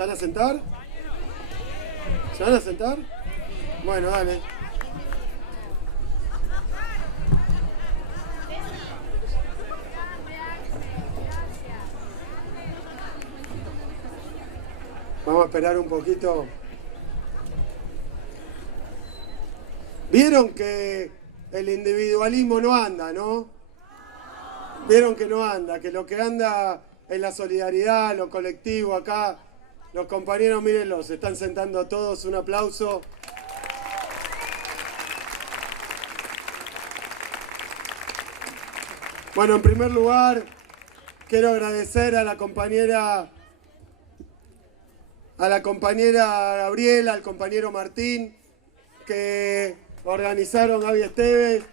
¿Se van a sentar? ¿Se van a sentar? Bueno, dale. Vamos a esperar un poquito. Vieron que el individualismo no anda, ¿no? Vieron que no anda, que lo que anda es la solidaridad, lo colectivo. Acá los compañeros, mírenlos, se están sentando todos, un aplauso. Bueno, en primer lugar, quiero agradecer a la compañera Gabriela, al compañero Martín, que organizaron, Gaby Esteves.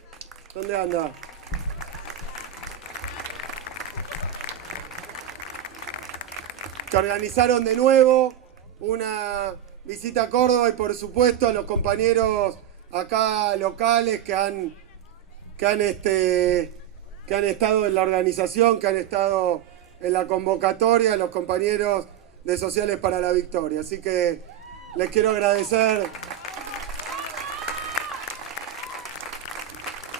¿Dónde anda? Que organizaron de nuevo una visita a Córdoba y por supuesto a los compañeros acá locales que han estado en la organización, que han estado en la convocatoria, los compañeros de Sociales para la Victoria. Así que les quiero agradecer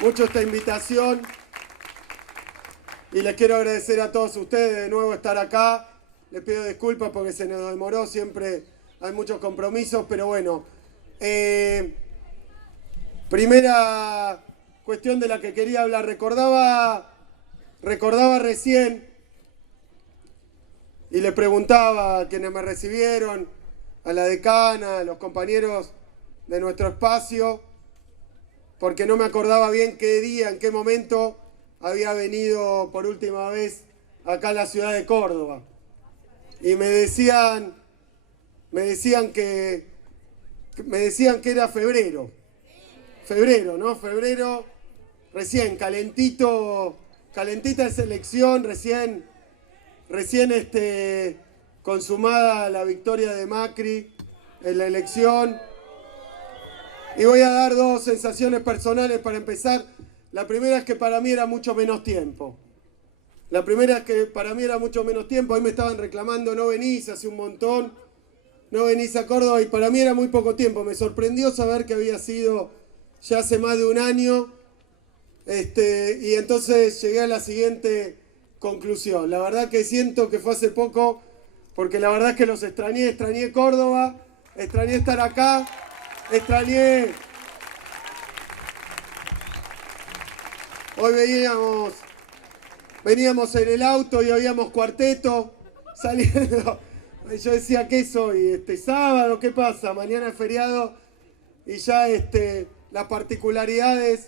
mucho esta invitación y les quiero agradecer a todos ustedes de nuevo estar acá. Les pido disculpas porque se nos demoró, siempre hay muchos compromisos, pero bueno. Primera cuestión de la que quería hablar. Recordaba recién y le preguntaba a quienes me recibieron, a la decana, a los compañeros de nuestro espacio, porque no me acordaba bien qué día, en qué momento había venido por última vez acá a la ciudad de Córdoba. Y me decían que era febrero. Febrero, ¿no? Febrero, recién, calentita esa elección, recién consumada la victoria de Macri en la elección. Y voy a dar dos sensaciones personales para empezar. La primera es que para mí era mucho menos tiempo. Hoy me estaban reclamando, no venís hace un montón, no venís a Córdoba, y para mí era muy poco tiempo. Me sorprendió saber que había sido ya hace más de un año, y entonces llegué a la siguiente conclusión. La verdad que siento que fue hace poco, porque la verdad es que los extrañé Córdoba, extrañé estar acá, Hoy veníamos en el auto y habíamos cuarteto saliendo. Yo decía, ¿qué soy? ¿Sábado? ¿Qué pasa? Mañana es feriado y ya las particularidades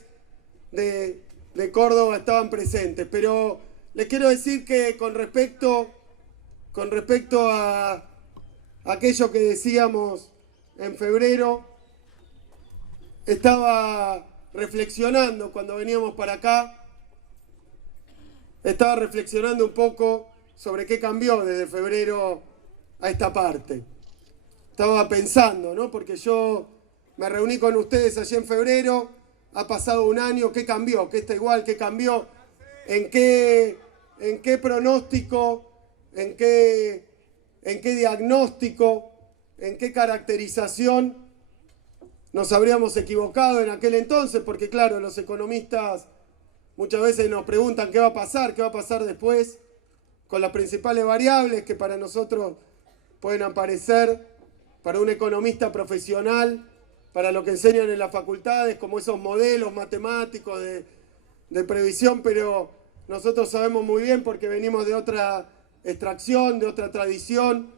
de Córdoba estaban presentes. Pero les quiero decir que con respecto a aquello que decíamos en febrero, estaba reflexionando cuando veníamos para acá. Estaba reflexionando un poco sobre qué cambió desde febrero a esta parte. Estaba pensando, ¿no? Porque yo me reuní con ustedes allí en febrero, ha pasado un año, ¿qué cambió? ¿Qué está igual? ¿Qué cambió? ¿En qué pronóstico? ¿En qué diagnóstico? ¿En qué caracterización nos habríamos equivocado en aquel entonces? Porque claro, los economistas muchas veces nos preguntan qué va a pasar después con las principales variables que para nosotros pueden aparecer, para un economista profesional, para lo que enseñan en las facultades, como esos modelos matemáticos de previsión, pero nosotros sabemos muy bien porque venimos de otra extracción, de otra tradición,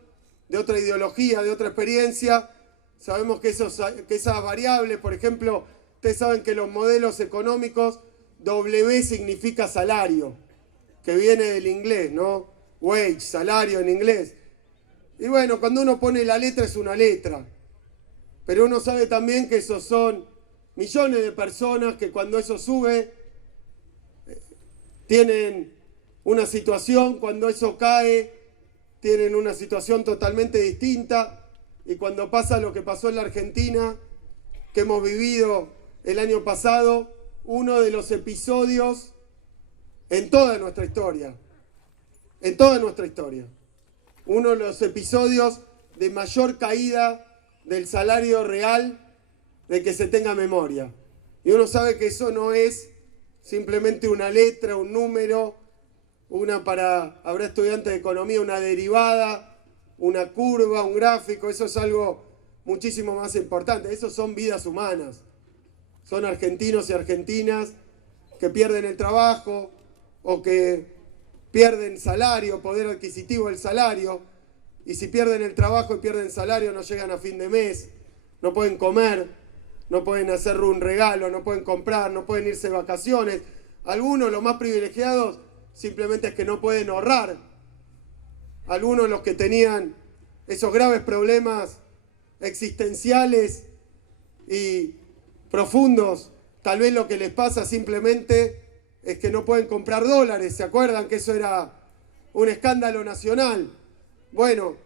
de otra ideología, de otra experiencia. Sabemos que esas variables, por ejemplo, ustedes saben que los modelos económicos, W significa salario, que viene del inglés, ¿no? Wage, salario en inglés. Y bueno, cuando uno pone la letra es una letra. Pero uno sabe también que esos son millones de personas que cuando eso sube tienen una situación, cuando eso cae tienen una situación totalmente distinta. Y cuando pasa lo que pasó en la Argentina, que hemos vivido el año pasado, uno de los episodios en toda nuestra historia, uno de los episodios de mayor caída del salario real de que se tenga memoria. Y uno sabe que eso no es simplemente una letra, un número, habrá estudiantes de economía, una derivada, una curva, un gráfico. Eso es algo muchísimo más importante. Eso son vidas humanas. Son argentinos y argentinas que pierden el trabajo o que pierden salario, poder adquisitivo del salario, y si pierden el trabajo y pierden salario no llegan a fin de mes, no pueden comer, no pueden hacer un regalo, no pueden comprar, no pueden irse de vacaciones. Algunos, los más privilegiados, simplemente es que no pueden ahorrar. Algunos, los que tenían esos graves problemas existenciales y profundos, tal vez lo que les pasa simplemente es que no pueden comprar dólares. ¿Se acuerdan que eso era un escándalo nacional? Bueno,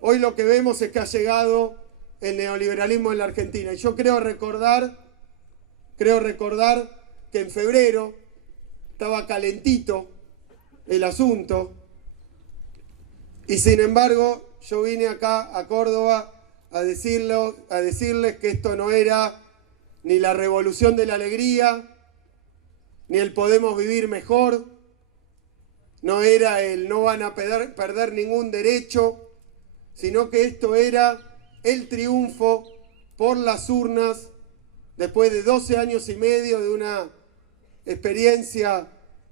hoy lo que vemos es que ha llegado el neoliberalismo en la Argentina. Y yo creo recordar que en febrero estaba calentito el asunto, y sin embargo yo vine acá a Córdoba a decirles que esto no era ni la revolución de la alegría, ni el podemos vivir mejor, no era el no van a perder ningún derecho, sino que esto era el triunfo por las urnas después de 12 años y medio de una experiencia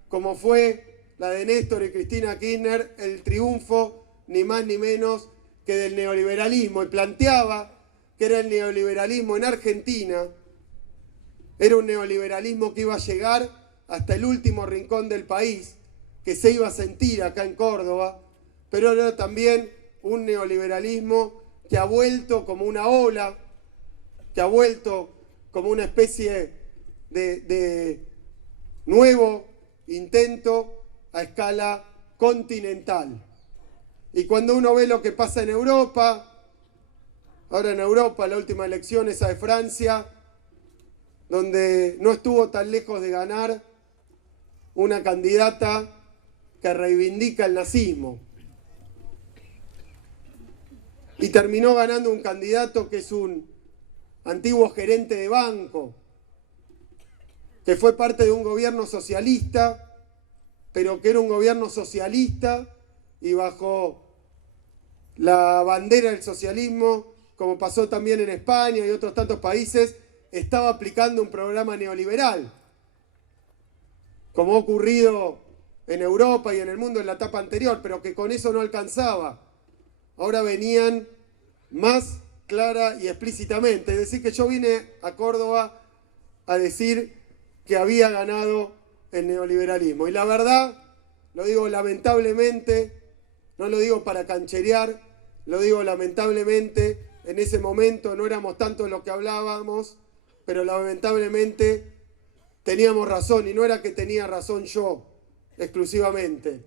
como fue la de Néstor y Cristina Kirchner, el triunfo ni más ni menos que del neoliberalismo. Y planteaba que era el neoliberalismo en Argentina, era un neoliberalismo que iba a llegar hasta el último rincón del país, que se iba a sentir acá en Córdoba, pero era también un neoliberalismo que ha vuelto como una ola, que ha vuelto como una especie de nuevo intento a escala continental. Y cuando uno ve lo que pasa en Europa, ahora en Europa, la última elección, esa de Francia, donde no estuvo tan lejos de ganar una candidata que reivindica el nazismo. Y terminó ganando un candidato que es un antiguo gerente de banco, que fue parte de un gobierno socialista, pero que era un gobierno socialista y bajo la bandera del socialismo, como pasó también en España y otros tantos países, estaba aplicando un programa neoliberal, como ha ocurrido en Europa y en el mundo en la etapa anterior, pero que con eso no alcanzaba. Ahora venían más clara y explícitamente. Es decir, que yo vine a Córdoba a decir que había ganado el neoliberalismo. Y la verdad, lo digo lamentablemente, no lo digo para cancherear, lo digo lamentablemente, en ese momento no éramos tantos los que hablábamos, pero lamentablemente teníamos razón, y no era que tenía razón yo exclusivamente,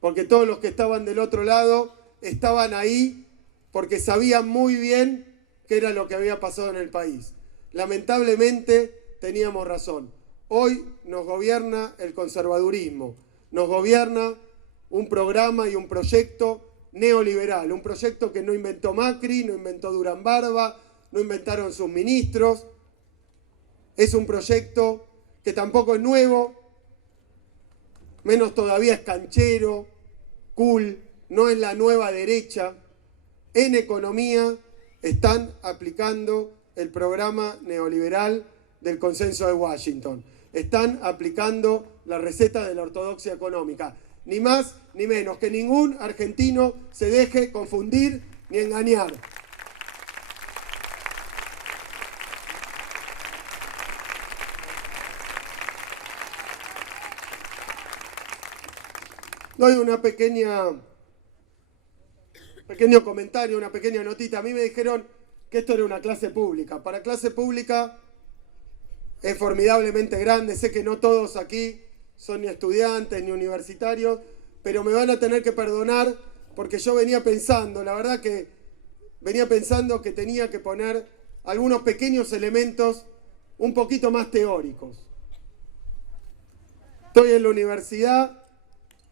porque todos los que estaban del otro lado estaban ahí porque sabían muy bien qué era lo que había pasado en el país. Lamentablemente teníamos razón. Hoy nos gobierna el conservadurismo, nos gobierna un programa y un proyecto neoliberal, un proyecto que no inventó Macri, no inventó Durán Barba, no inventaron sus ministros. Es un proyecto que tampoco es nuevo, menos todavía es canchero, cool, no es la nueva derecha. En economía están aplicando el programa neoliberal del consenso de Washington. Están aplicando la receta de la ortodoxia económica. Ni más ni menos, que ningún argentino se deje confundir ni engañar. Doy una pequeño comentario, una pequeña notita. A mí me dijeron que esto era una clase pública. Para clase pública es formidablemente grande. Sé que no todos aquí son ni estudiantes ni universitarios, pero me van a tener que perdonar porque yo venía pensando, la verdad que venía pensando que tenía que poner algunos pequeños elementos un poquito más teóricos. Estoy en la universidad.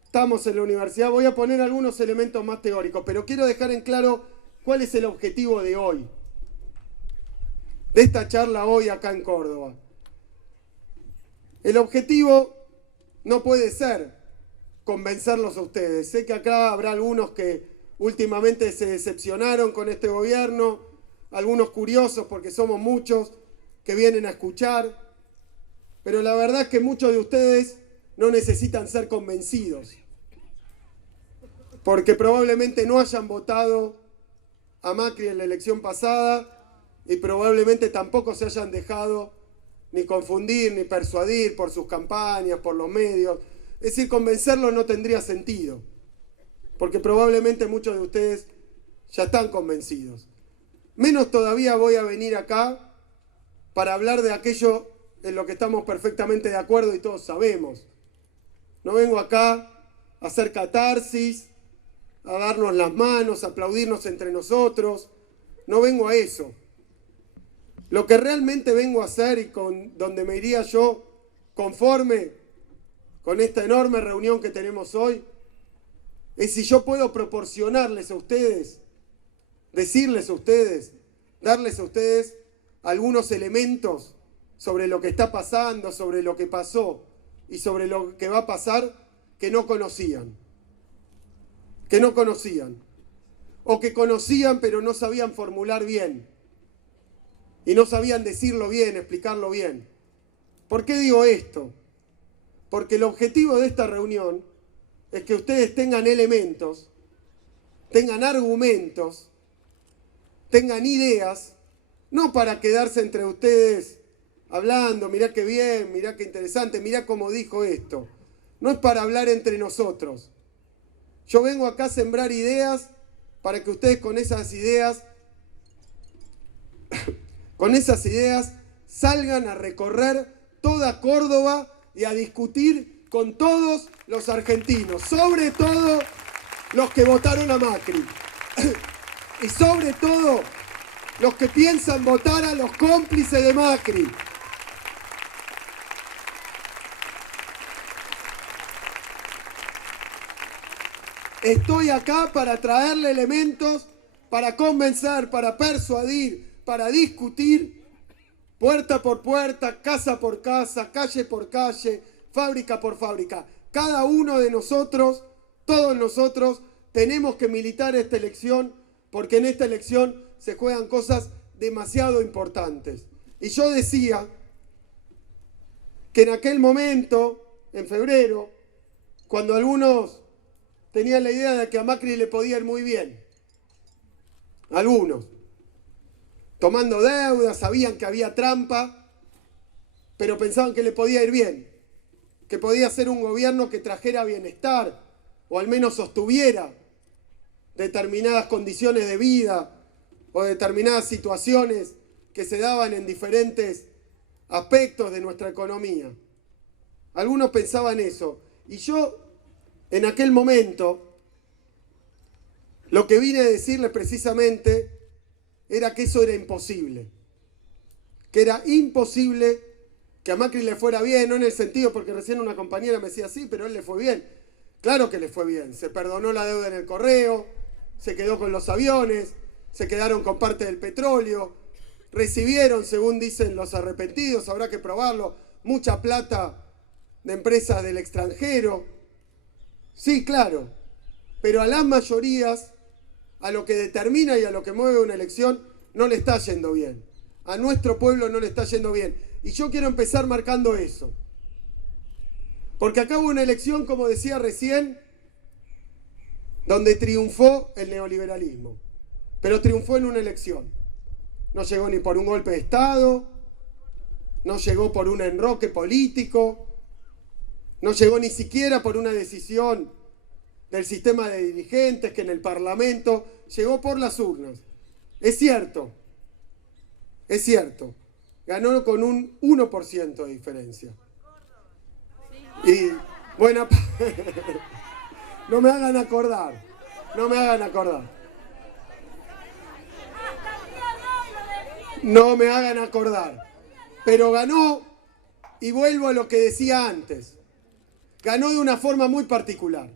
Estamos en la universidad, voy a poner algunos elementos más teóricos, pero quiero dejar en claro ¿Cuál es el objetivo de hoy? De esta charla hoy acá en Córdoba. El objetivo no puede ser convencerlos a ustedes. Sé que acá habrá algunos que últimamente se decepcionaron con este gobierno, algunos curiosos porque somos muchos que vienen a escuchar, pero la verdad es que muchos de ustedes no necesitan ser convencidos, porque probablemente no hayan votado a Macri en la elección pasada y probablemente tampoco se hayan dejado ni confundir ni persuadir por sus campañas, por los medios. Es decir, convencerlos no tendría sentido, porque probablemente muchos de ustedes ya están convencidos. Menos todavía voy a venir acá para hablar de aquello en lo que estamos perfectamente de acuerdo y todos sabemos. No vengo acá a hacer catarsis, a darnos las manos, a aplaudirnos entre nosotros. No vengo a eso. Lo que realmente vengo a hacer y donde me iría yo conforme con esta enorme reunión que tenemos hoy, es si yo puedo proporcionarles a ustedes, decirles a ustedes, darles a ustedes algunos elementos sobre lo que está pasando, sobre lo que pasó y sobre lo que va a pasar que no conocían. Que no conocían. O que conocían pero no sabían formular bien. Y no sabían decirlo bien, explicarlo bien. ¿Por qué digo esto? Porque el objetivo de esta reunión es que ustedes tengan elementos, tengan argumentos, tengan ideas, no para quedarse entre ustedes hablando, mirá qué bien, mirá qué interesante, mirá cómo dijo esto. No es para hablar entre nosotros. Yo vengo acá a sembrar ideas para que ustedes con esas ideas salgan a recorrer toda Córdoba y a discutir con todos los argentinos, sobre todo los que votaron a Macri y sobre todo los que piensan votar a los cómplices de Macri. Estoy acá para traerle elementos, para convencer, para persuadir, para discutir, puerta por puerta, casa por casa, calle por calle, fábrica por fábrica. Cada uno de nosotros, todos nosotros, tenemos que militar esta elección, porque en esta elección se juegan cosas demasiado importantes. Y yo decía que en aquel momento, en febrero, cuando algunos tenían la idea de que a Macri le podía ir muy bien, algunos, tomando deudas, sabían que había trampa, pero pensaban que le podía ir bien, que podía ser un gobierno que trajera bienestar, o al menos sostuviera determinadas condiciones de vida, o determinadas situaciones que se daban en diferentes aspectos de nuestra economía. Algunos pensaban eso, y yo en aquel momento lo que vine a decirles precisamente era que eso era imposible, que era imposible que a Macri le fuera bien, no en el sentido, porque recién una compañera me decía, sí, pero él le fue bien. Claro que le fue bien, se perdonó la deuda en el correo, se quedó con los aviones, se quedaron con parte del petróleo, recibieron, según dicen los arrepentidos, habrá que probarlo, mucha plata de empresas del extranjero. Sí, claro, pero a las mayorías, a lo que determina y a lo que mueve una elección, no le está yendo bien. A nuestro pueblo no le está yendo bien. Y yo quiero empezar marcando eso. Porque acá hubo una elección, como decía recién, donde triunfó el neoliberalismo. Pero triunfó en una elección. No llegó ni por un golpe de Estado, no llegó por un enroque político, no llegó ni siquiera por una decisión del sistema de dirigentes que en el Parlamento, llegó por las urnas. Es cierto, ganó con un 1% de diferencia. Y buena, no me hagan acordar. No me hagan acordar. Pero ganó, y vuelvo a lo que decía antes, ganó de una forma muy particular.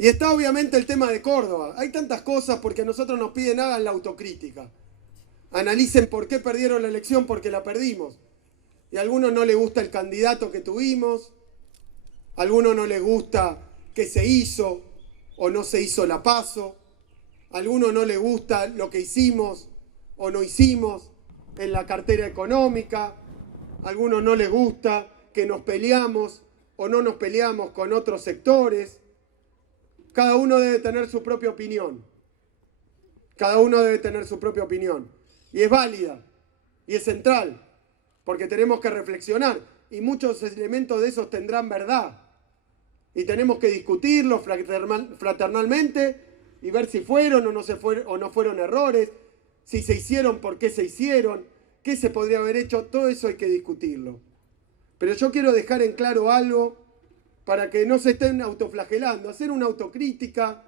Y está obviamente el tema de Córdoba. Hay tantas cosas porque a nosotros nos piden hagan la autocrítica. Analicen por qué perdieron la elección, porque la perdimos. Y a algunos no les gusta el candidato que tuvimos, a algunos no les gusta que se hizo o no se hizo la PASO, a algunos no les gusta lo que hicimos o no hicimos en la cartera económica, a algunos no les gusta que nos peleamos o no nos peleamos con otros sectores. Cada uno debe tener su propia opinión. Cada uno debe tener su propia opinión. Y es válida. Y es central. Porque tenemos que reflexionar. Y muchos elementos de esos tendrán verdad. Y tenemos que discutirlos fraternalmente y ver si fueron o no fueron errores. Si se hicieron, por qué se hicieron. Qué se podría haber hecho. Todo eso hay que discutirlo. Pero yo quiero dejar en claro algo para que no se estén autoflagelando, hacer una autocrítica,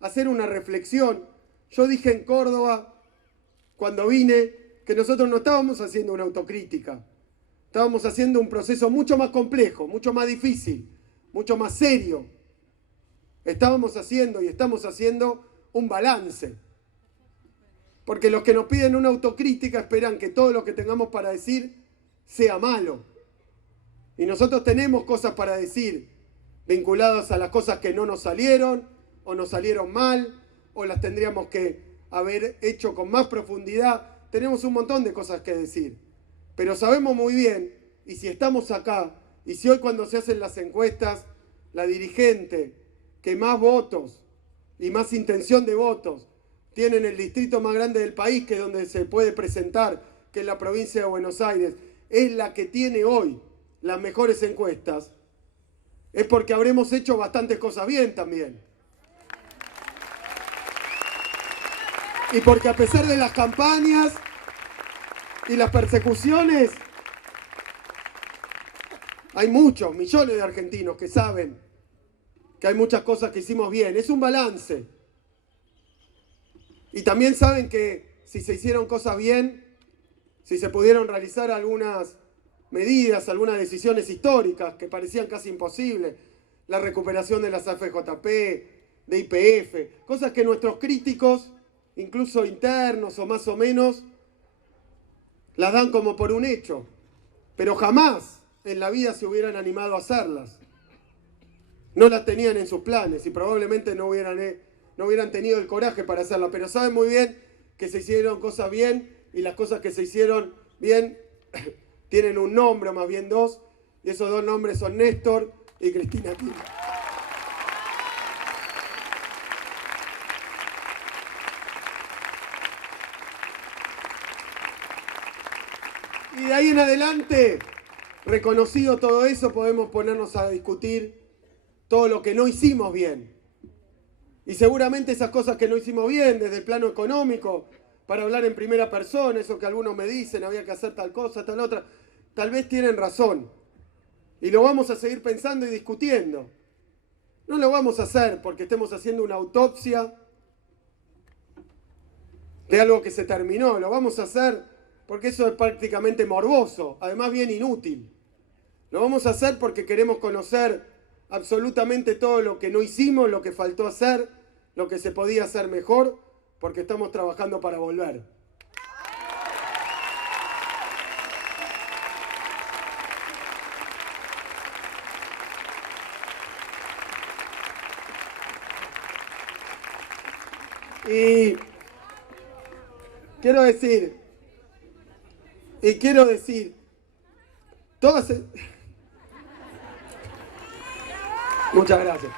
hacer una reflexión. Yo dije en Córdoba, cuando vine, que nosotros no estábamos haciendo una autocrítica, estábamos haciendo un proceso mucho más complejo, mucho más difícil, mucho más serio. Estábamos haciendo y estamos haciendo un balance. Porque los que nos piden una autocrítica esperan que todo lo que tengamos para decir sea malo. Y nosotros tenemos cosas para decir, vinculadas a las cosas que no nos salieron, o nos salieron mal, o las tendríamos que haber hecho con más profundidad. Tenemos un montón de cosas que decir. Pero sabemos muy bien, y si estamos acá, y si hoy cuando se hacen las encuestas, la dirigente que más votos y más intención de votos tiene en el distrito más grande del país, que es donde se puede presentar, que es la provincia de Buenos Aires, es la que tiene hoy las mejores encuestas, es porque habremos hecho bastantes cosas bien también. Y porque a pesar de las campañas y las persecuciones, hay muchos, millones de argentinos que saben que hay muchas cosas que hicimos bien. Es un balance. Y también saben que si se hicieron cosas bien, si se pudieron realizar algunas medidas, algunas decisiones históricas que parecían casi imposibles, la recuperación de las AFJP, de YPF, cosas que nuestros críticos, incluso internos o más o menos, las dan como por un hecho, pero jamás en la vida se hubieran animado a hacerlas. No las tenían en sus planes y probablemente no hubieran tenido el coraje para hacerlas, pero saben muy bien que se hicieron cosas bien y las cosas que se hicieron bien tienen un nombre, o más bien dos, y esos dos nombres son Néstor y Cristina Kirchner. Y de ahí en adelante, reconocido todo eso, podemos ponernos a discutir todo lo que no hicimos bien. Y seguramente esas cosas que no hicimos bien, desde el plano económico, para hablar en primera persona, eso que algunos me dicen, había que hacer tal cosa, tal otra, tal vez tienen razón. Y lo vamos a seguir pensando y discutiendo. No lo vamos a hacer porque estemos haciendo una autopsia de algo que se terminó. Lo vamos a hacer porque eso es prácticamente morboso, además bien inútil. Lo vamos a hacer porque queremos conocer absolutamente todo lo que no hicimos, lo que faltó hacer, lo que se podía hacer mejor, porque estamos trabajando para volver. Y quiero decir, muchas gracias.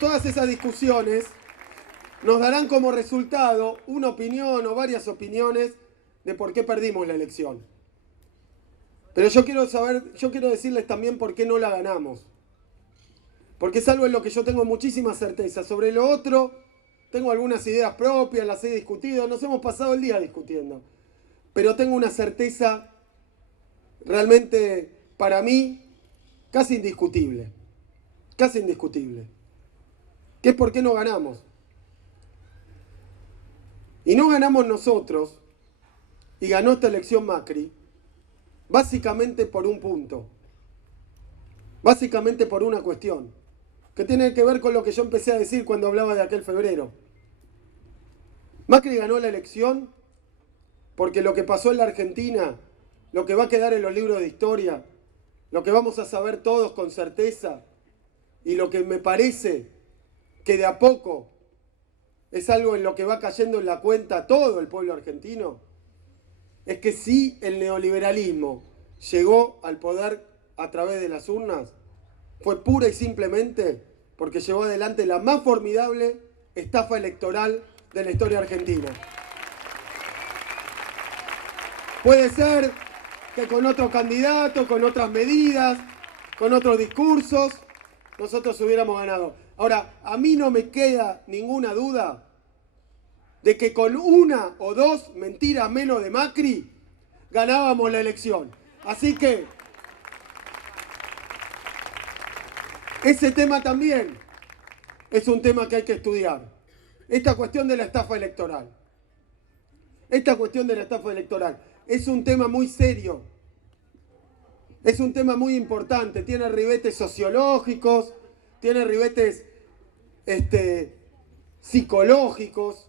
Todas esas discusiones nos darán como resultado una opinión o varias opiniones de por qué perdimos la elección. Pero yo quiero decirles también por qué no la ganamos. Porque es algo en lo que yo tengo muchísima certeza. Sobre lo otro, tengo algunas ideas propias, las he discutido, nos hemos pasado el día discutiendo. Pero tengo una certeza realmente, para mí, casi indiscutible. Casi indiscutible. Que es por qué no ganamos. Y no ganamos nosotros, y ganó esta elección Macri, básicamente por un punto. Básicamente por una cuestión. que tiene que ver con lo que yo empecé a decir cuando hablaba de aquel febrero. Macri ganó la elección porque lo que pasó en la Argentina, lo que va a quedar en los libros de historia, lo que vamos a saber todos con certeza, y lo que me parece que de a poco es algo en lo que va cayendo en la cuenta todo el pueblo argentino, es que si el neoliberalismo llegó al poder a través de las urnas, fue pura y simplemente porque llevó adelante la más formidable estafa electoral de la historia argentina. Puede ser que con otro candidato, con otras medidas, con otros discursos, nosotros hubiéramos ganado. Ahora, a mí no me queda ninguna duda de que con una o dos mentiras menos de Macri ganábamos la elección. Así que ese tema también es un tema que hay que estudiar. Esta cuestión de la estafa electoral. Esta cuestión de la estafa electoral es un tema muy serio. Es un tema muy importante. Tiene ribetes sociológicos, tiene ribetes psicológicos,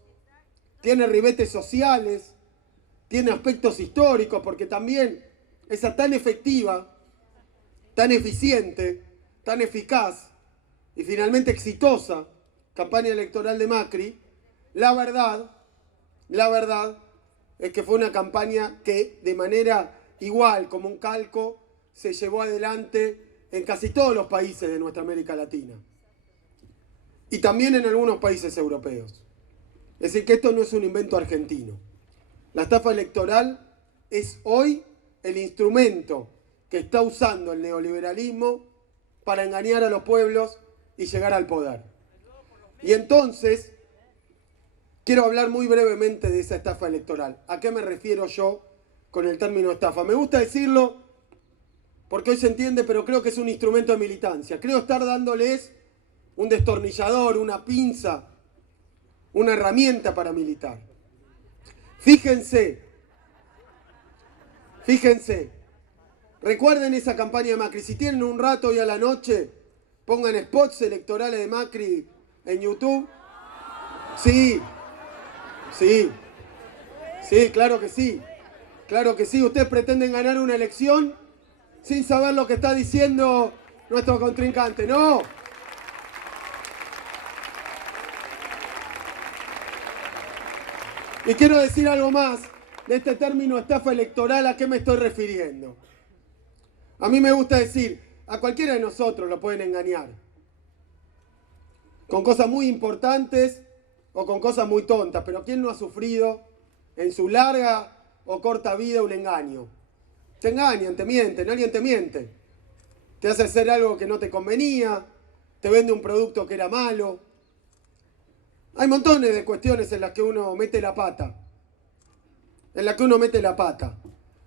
tiene ribetes sociales, tiene aspectos históricos, porque también esa tan efectiva, tan eficiente, tan eficaz y finalmente exitosa campaña electoral de Macri, la verdad es que fue una campaña que de manera igual, como un calco, se llevó adelante en casi todos los países de nuestra América Latina. Y también en algunos países europeos. Es decir, que esto no es un invento argentino. La estafa electoral es hoy el instrumento que está usando el neoliberalismo para engañar a los pueblos y llegar al poder. Y entonces, quiero hablar muy brevemente de esa estafa electoral. ¿A qué me refiero yo con el término estafa? Me gusta decirlo porque hoy se entiende, pero creo que es un instrumento de militancia. Creo estar dándoles un destornillador, una pinza, una herramienta para militar. Fíjense, recuerden esa campaña de Macri. Si tienen un rato hoy a la noche, pongan spots electorales de Macri en YouTube. Sí, claro que sí. Claro que sí. Ustedes pretenden ganar una elección sin saber lo que está diciendo nuestro contrincante. ¡No! Y quiero decir algo más de este término estafa electoral. ¿A qué me estoy refiriendo? A mí me gusta decir, a cualquiera de nosotros lo pueden engañar. Con cosas muy importantes o con cosas muy tontas. Pero ¿quién no ha sufrido en su larga o corta vida un engaño? Te engañan, te mienten, alguien te miente. Te hace hacer algo que no te convenía, te vende un producto que era malo. Hay montones de cuestiones en las que uno mete la pata.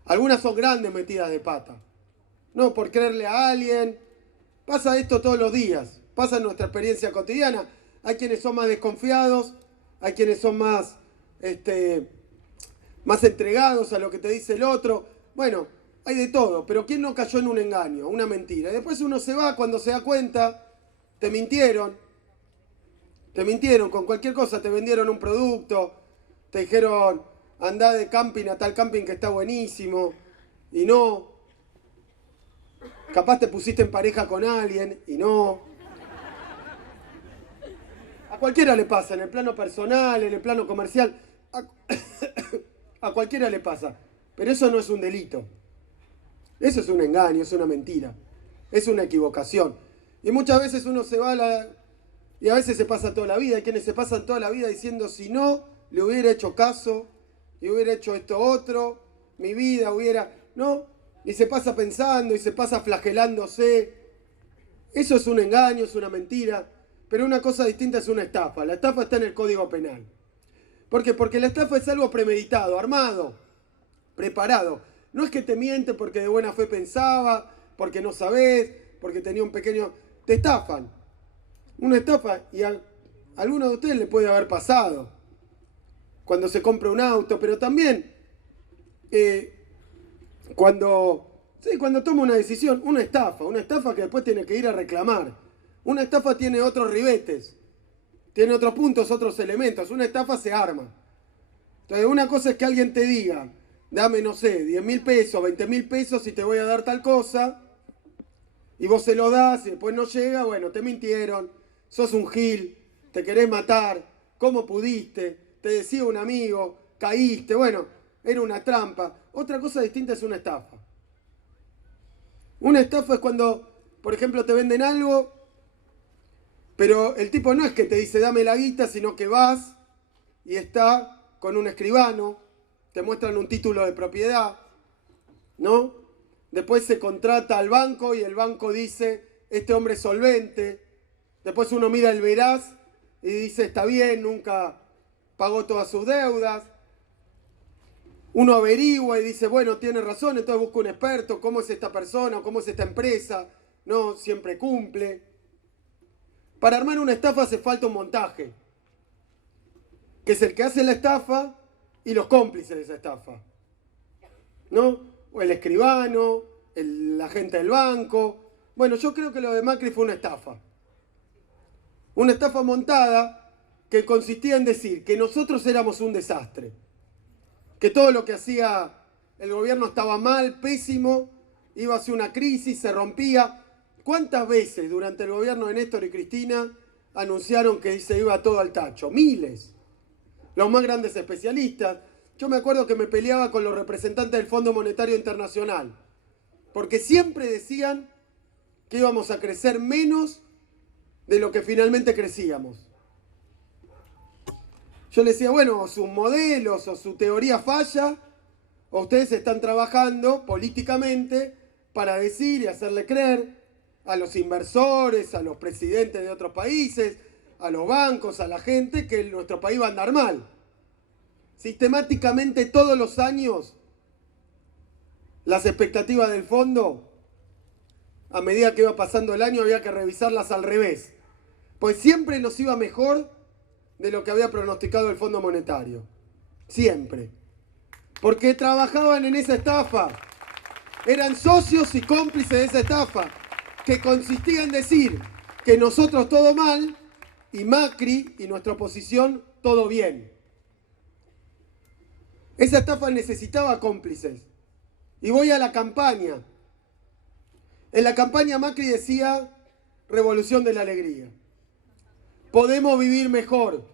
Algunas son grandes metidas de pata. No por creerle a alguien. Pasa esto todos los días. Pasa en nuestra experiencia cotidiana. Hay quienes son más desconfiados. Hay quienes son más entregados a lo que te dice el otro. Bueno, hay de todo. Pero ¿quién no cayó en un engaño, una mentira? Y después uno se va cuando se da cuenta. Te mintieron, con cualquier cosa, te vendieron un producto, te dijeron, andá de camping a tal camping que está buenísimo, y no. Capaz te pusiste en pareja con alguien, y no. A cualquiera le pasa, en el plano personal, en el plano comercial, a cualquiera le pasa. Pero eso no es un delito. Eso es un engaño, es una mentira, es una equivocación. Y muchas veces uno se va y a veces se pasa toda la vida. Hay quienes se pasan toda la vida diciendo, si no le hubiera hecho caso, y hubiera hecho esto otro, mi vida hubiera... No, y se pasa pensando y se pasa flagelándose. Eso es un engaño, es una mentira. Pero una cosa distinta es una estafa. La estafa está en el Código Penal. ¿Por qué? Porque la estafa es algo premeditado, armado, preparado. No es que te miente porque de buena fe pensaba, porque no sabés, porque tenía un pequeño... Te estafan. Una estafa, y a alguno de ustedes le puede haber pasado cuando se compra un auto, pero también cuando toma una decisión, una estafa que después tiene que ir a reclamar. Una estafa tiene otros ribetes, tiene otros puntos, otros elementos. Una estafa se arma. Entonces, una cosa es que alguien te diga, dame, no sé, 10.000 pesos, 20.000 pesos y te voy a dar tal cosa, y vos se lo das y después no llega, bueno, te mintieron, sos un gil, te querés matar, ¿cómo pudiste? Te decía un amigo, caíste, bueno, era una trampa. Otra cosa distinta es una estafa. Una estafa es cuando, por ejemplo, te venden algo, pero el tipo no es que te dice dame la guita, sino que vas y está con un escribano, te muestran un título de propiedad, ¿no? Después se contrata al banco y el banco dice, este hombre es solvente. Después uno mira el veraz y dice, está bien, nunca pagó todas sus deudas. Uno averigua y dice, bueno, tiene razón, entonces busca un experto, cómo es esta persona, cómo es esta empresa. No, siempre cumple. Para armar una estafa hace falta un montaje, que es el que hace la estafa y los cómplices de esa estafa, ¿no? O el escribano, el agente del banco. Bueno, yo creo que lo de Macri fue una estafa. Una estafa montada que consistía en decir que nosotros éramos un desastre, que todo lo que hacía el gobierno estaba mal, pésimo, iba hacia una crisis, se rompía. ¿Cuántas veces durante el gobierno de Néstor y Cristina anunciaron que se iba todo al tacho? Miles. Los más grandes especialistas. Yo me acuerdo que me peleaba con los representantes del Fondo Monetario Internacional, porque siempre decían que íbamos a crecer menos de lo que finalmente crecíamos. Yo les decía, bueno, o sus modelos o su teoría falla, o ustedes están trabajando políticamente para decir y hacerle creer a los inversores, a los presidentes de otros países, a los bancos, a la gente, que nuestro país va a andar mal. Sistemáticamente todos los años las expectativas del fondo, a medida que iba pasando el año, había que revisarlas al revés. Pues siempre nos iba mejor de lo que había pronosticado el Fondo Monetario. Siempre. Porque trabajaban en esa estafa. Eran socios y cómplices de esa estafa, que consistía en decir que nosotros todo mal y Macri y nuestra oposición todo bien. Esa estafa necesitaba cómplices. Y voy a la campaña. En la campaña Macri decía revolución de la alegría. Podemos vivir mejor.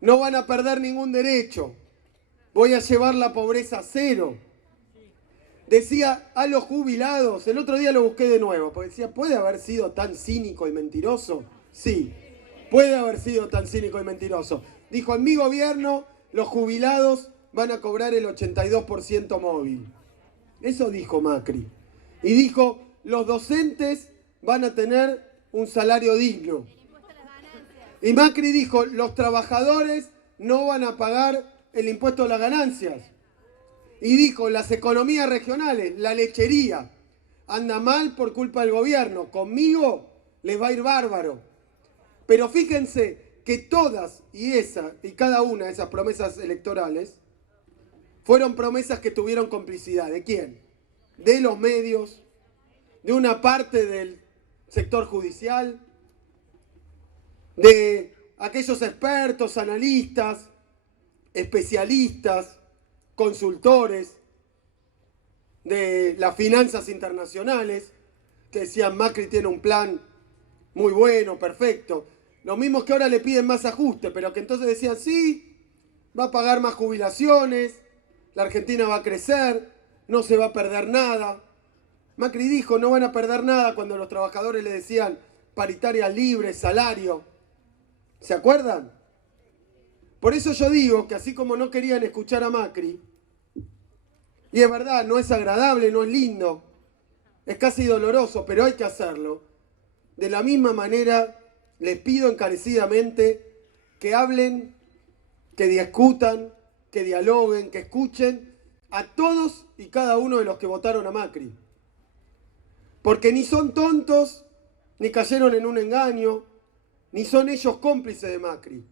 No van a perder ningún derecho. Voy a llevar la pobreza a cero. Decía a los jubilados, el otro día lo busqué de nuevo, porque decía, ¿puede haber sido tan cínico y mentiroso? Sí, puede haber sido tan cínico y mentiroso. Dijo, en mi gobierno los jubilados van a cobrar el 82% móvil. Eso dijo Macri. Y dijo, los docentes van a tener un salario digno. Y Macri dijo, los trabajadores no van a pagar el impuesto a las ganancias. Y dijo, las economías regionales, la lechería, anda mal por culpa del gobierno. Conmigo les va a ir bárbaro. Pero fíjense que todas y cada una de esas promesas electorales fueron promesas que tuvieron complicidad. ¿De quién? De los medios, de una parte del sector judicial, de aquellos expertos, analistas, especialistas, consultores, de las finanzas internacionales, que decían Macri tiene un plan muy bueno, perfecto. Los mismos que ahora le piden más ajuste, pero que entonces decían, sí, va a pagar más jubilaciones, la Argentina va a crecer, no se va a perder nada. Macri dijo, no van a perder nada cuando los trabajadores le decían paritaria libre, salario. ¿Se acuerdan? Por eso yo digo que así como no querían escuchar a Macri, y es verdad, no es agradable, no es lindo, es casi doloroso, pero hay que hacerlo. De la misma manera, les pido encarecidamente que hablen, que discutan, que dialoguen, que escuchen a todos y cada uno de los que votaron a Macri. Porque ni son tontos, ni cayeron en un engaño, ni son ellos cómplices de Macri.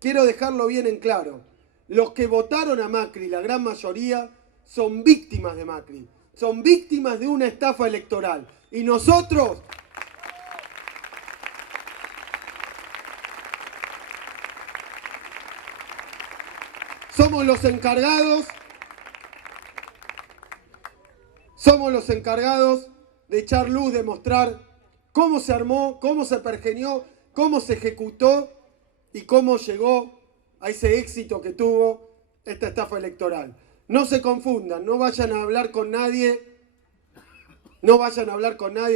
Quiero dejarlo bien en claro. Los que votaron a Macri, la gran mayoría, son víctimas de Macri. Son víctimas de una estafa electoral. Y nosotros Somos los encargados de echar luz, de mostrar cómo se armó, cómo se pergenió, cómo se ejecutó y cómo llegó a ese éxito que tuvo esta estafa electoral. No se confundan, no vayan a hablar con nadie,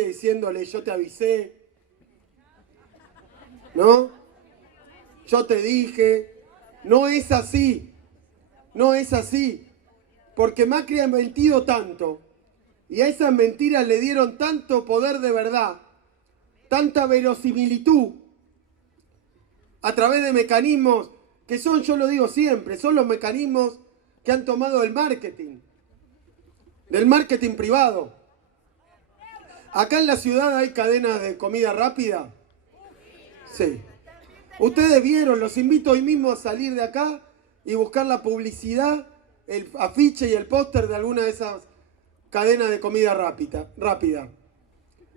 diciéndole yo te avisé, ¿no? Yo te dije, no es así, porque Macri ha mentido tanto y a esas mentiras le dieron tanto poder de verdad, tanta verosimilitud, a través de mecanismos que son, yo lo digo siempre, son los mecanismos que han tomado del marketing privado. Acá en la ciudad hay cadenas de comida rápida. Sí. Ustedes vieron, los invito hoy mismo a salir de acá y buscar la publicidad, el afiche y el póster de alguna de esas cadenas de comida rápida.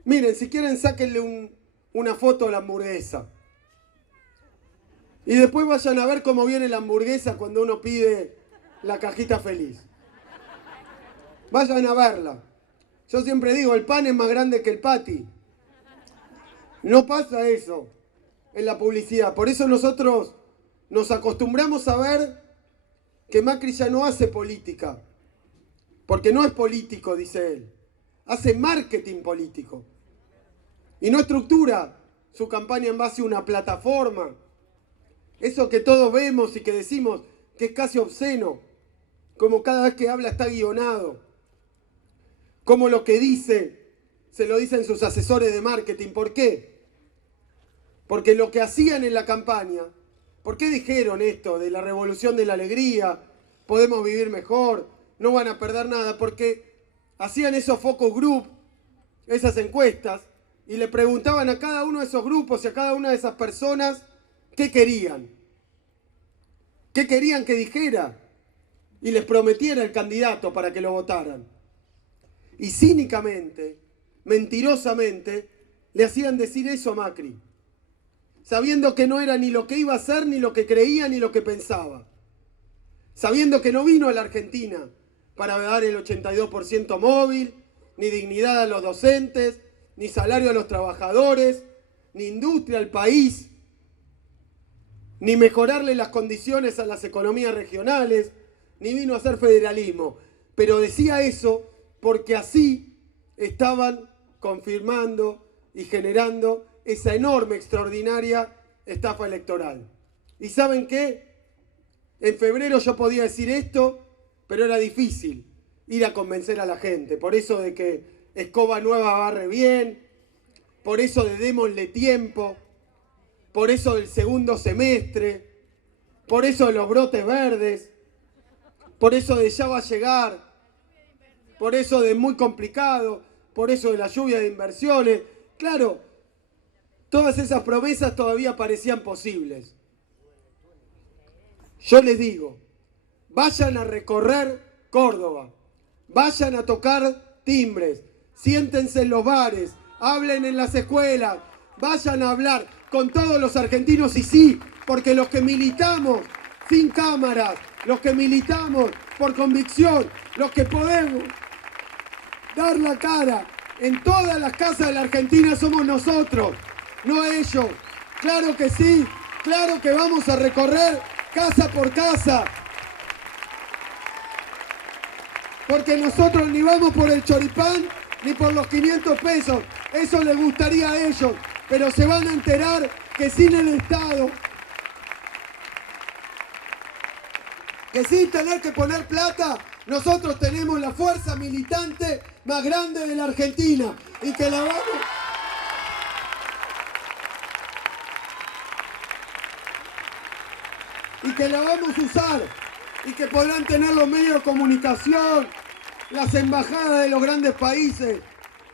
Miren, si quieren sáquenle una foto a la hamburguesa. Y después vayan a ver cómo viene la hamburguesa cuando uno pide la cajita feliz. Vayan a verla. Yo siempre digo, el pan es más grande que el patty. No pasa eso en la publicidad. Por eso nosotros nos acostumbramos a ver que Macri ya no hace política. Porque no es político, dice él. Hace marketing político. Y no estructura su campaña en base a una plataforma. Eso que todos vemos y que decimos que es casi obsceno. Como cada vez que habla está guionado. Como lo que dice, se lo dicen sus asesores de marketing. ¿Por qué? Porque lo que hacían en la campaña, ¿por qué dijeron esto de la revolución de la alegría? Podemos vivir mejor, no van a perder nada, porque hacían esos focus group, esas encuestas, y le preguntaban a cada uno de esos grupos y a cada una de esas personas qué querían que dijera, y les prometiera el candidato para que lo votaran. Y cínicamente, mentirosamente, le hacían decir eso a Macri, sabiendo que no era ni lo que iba a hacer, ni lo que creía, ni lo que pensaba. Sabiendo que no vino a la Argentina para dar el 82% móvil, ni dignidad a los docentes, ni salario a los trabajadores, ni industria al país, ni mejorarle las condiciones a las economías regionales, ni vino a hacer federalismo. Pero decía eso porque así estaban confirmando y generando esa enorme, extraordinaria estafa electoral. ¿Y saben qué? En febrero yo podía decir esto, pero era difícil ir a convencer a la gente. Por eso de que Escoba Nueva barre bien, por eso de démosle tiempo, por eso del segundo semestre, por eso de los brotes verdes, por eso de ya va a llegar, por eso de muy complicado, por eso de la lluvia de inversiones. Claro, todas esas promesas todavía parecían posibles. Yo les digo, vayan a recorrer Córdoba, vayan a tocar timbres, siéntense en los bares, hablen en las escuelas, vayan a hablar con todos los argentinos y sí, porque los que militamos sin cámaras, los que militamos por convicción, los que podemos dar la cara en todas las casas de la Argentina somos nosotros, no ellos. Claro que sí, claro que vamos a recorrer casa por casa. Porque nosotros ni vamos por el choripán ni por los 500 pesos. Eso les gustaría a ellos. Pero se van a enterar que sin el Estado, que sin tener que poner plata, nosotros tenemos la fuerza militante más grande de la Argentina. Y que la vamos... y que la vamos a usar, y que podrán tener los medios de comunicación, las embajadas de los grandes países,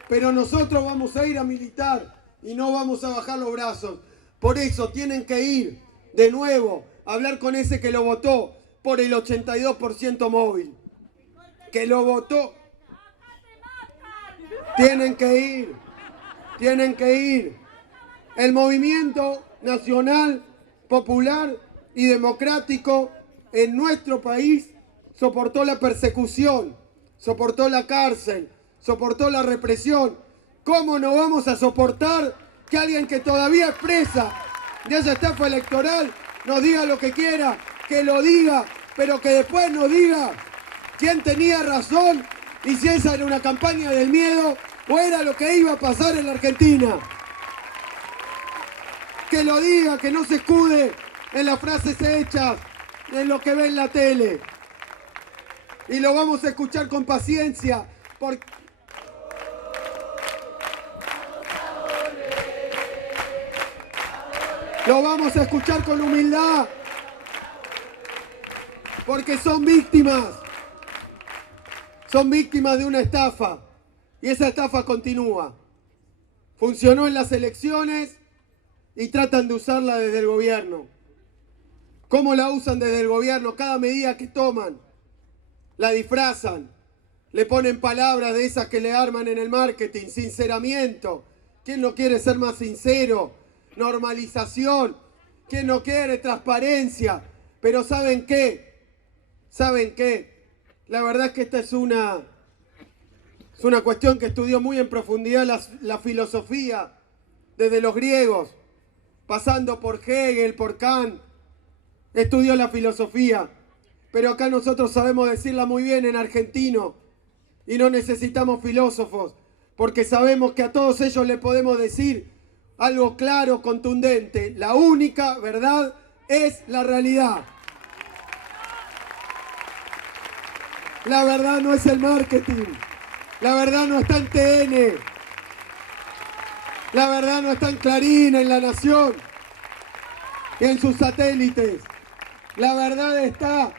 pero nosotros vamos a ir a militar y no vamos a bajar los brazos. Por eso tienen que ir de nuevo a hablar con ese que lo votó por el 82% móvil, que lo votó. Tienen que ir. El movimiento nacional, popular y democrático en nuestro país soportó la persecución, soportó la cárcel, soportó la represión. ¿Cómo no vamos a soportar que alguien que todavía expresa de esa estafa electoral nos diga lo que quiera, que lo diga, pero que después nos diga quién tenía razón y si esa era una campaña del miedo o era lo que iba a pasar en la Argentina? Que lo diga, que no se escude en las frases hechas, en lo que ve en la tele. Y lo vamos a escuchar con paciencia, porque lo vamos a escuchar con humildad, porque son víctimas de una estafa, y esa estafa continúa. Funcionó en las elecciones y tratan de usarla desde el gobierno. ¿Cómo la usan desde el gobierno? Cada medida que toman, la disfrazan, le ponen palabras de esas que le arman en el marketing, sinceramiento. ¿Quién no quiere ser más sincero? Normalización. ¿Quién no quiere transparencia? Pero ¿saben qué? ¿Saben qué? La verdad es que esta es una cuestión que estudió muy en profundidad la filosofía, desde los griegos, pasando por Hegel, por Kant. Estudió la filosofía, pero acá nosotros sabemos decirla muy bien en argentino y no necesitamos filósofos, porque sabemos que a todos ellos le podemos decir algo claro, contundente: la única verdad es la realidad. La verdad no es el marketing, la verdad no está en TN, la verdad no está en Clarín, en La Nación y en sus satélites. La verdad está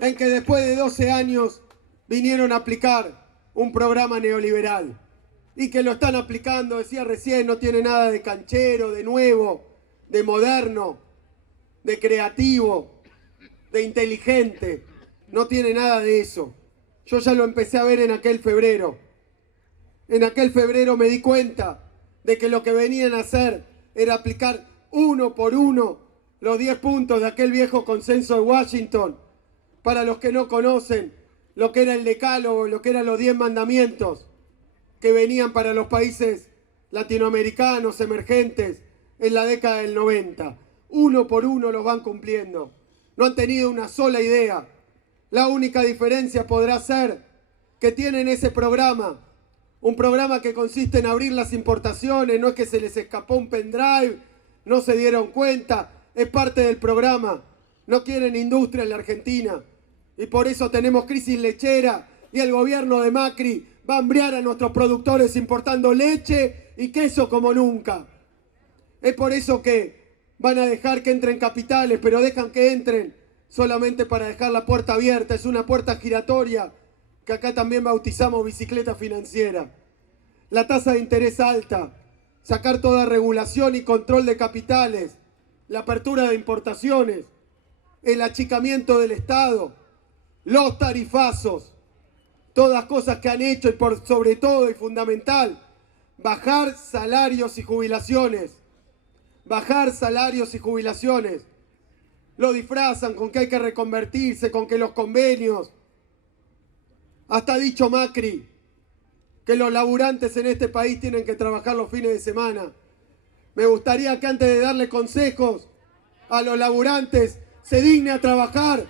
en que después de 12 años vinieron a aplicar un programa neoliberal y que lo están aplicando, decía recién, no tiene nada de canchero, de nuevo, de moderno, de creativo, de inteligente. No tiene nada de eso. Yo ya lo empecé a ver en aquel febrero. En aquel febrero me di cuenta de que lo que venían a hacer era aplicar uno por uno los 10 puntos de aquel viejo consenso de Washington. Para los que no conocen lo que era el decálogo, lo que eran los 10 mandamientos que venían para los países latinoamericanos emergentes en la década del 90. Uno por uno los van cumpliendo. No han tenido una sola idea. La única diferencia podrá ser que tienen ese programa, un programa que consiste en abrir las importaciones. No es que se les escapó un pendrive, no se dieron cuenta, es parte del programa. No quieren industria en la Argentina y por eso tenemos crisis lechera y el gobierno de Macri va a hambrear a nuestros productores importando leche y queso como nunca. Es por eso que van a dejar que entren capitales, pero dejan que entren solamente para dejar la puerta abierta. Es una puerta giratoria que acá también bautizamos bicicleta financiera. La tasa de interés alta, sacar toda regulación y control de capitales, la apertura de importaciones, el achicamiento del Estado, los tarifazos, todas cosas que han hecho y por sobre todo y fundamental, bajar salarios y jubilaciones. Bajar salarios y jubilaciones. Lo disfrazan con que hay que reconvertirse, con que los convenios. Hasta ha dicho Macri que los laburantes en este país tienen que trabajar los fines de semana. Me gustaría que antes de darle consejos a los laburantes se digne a trabajar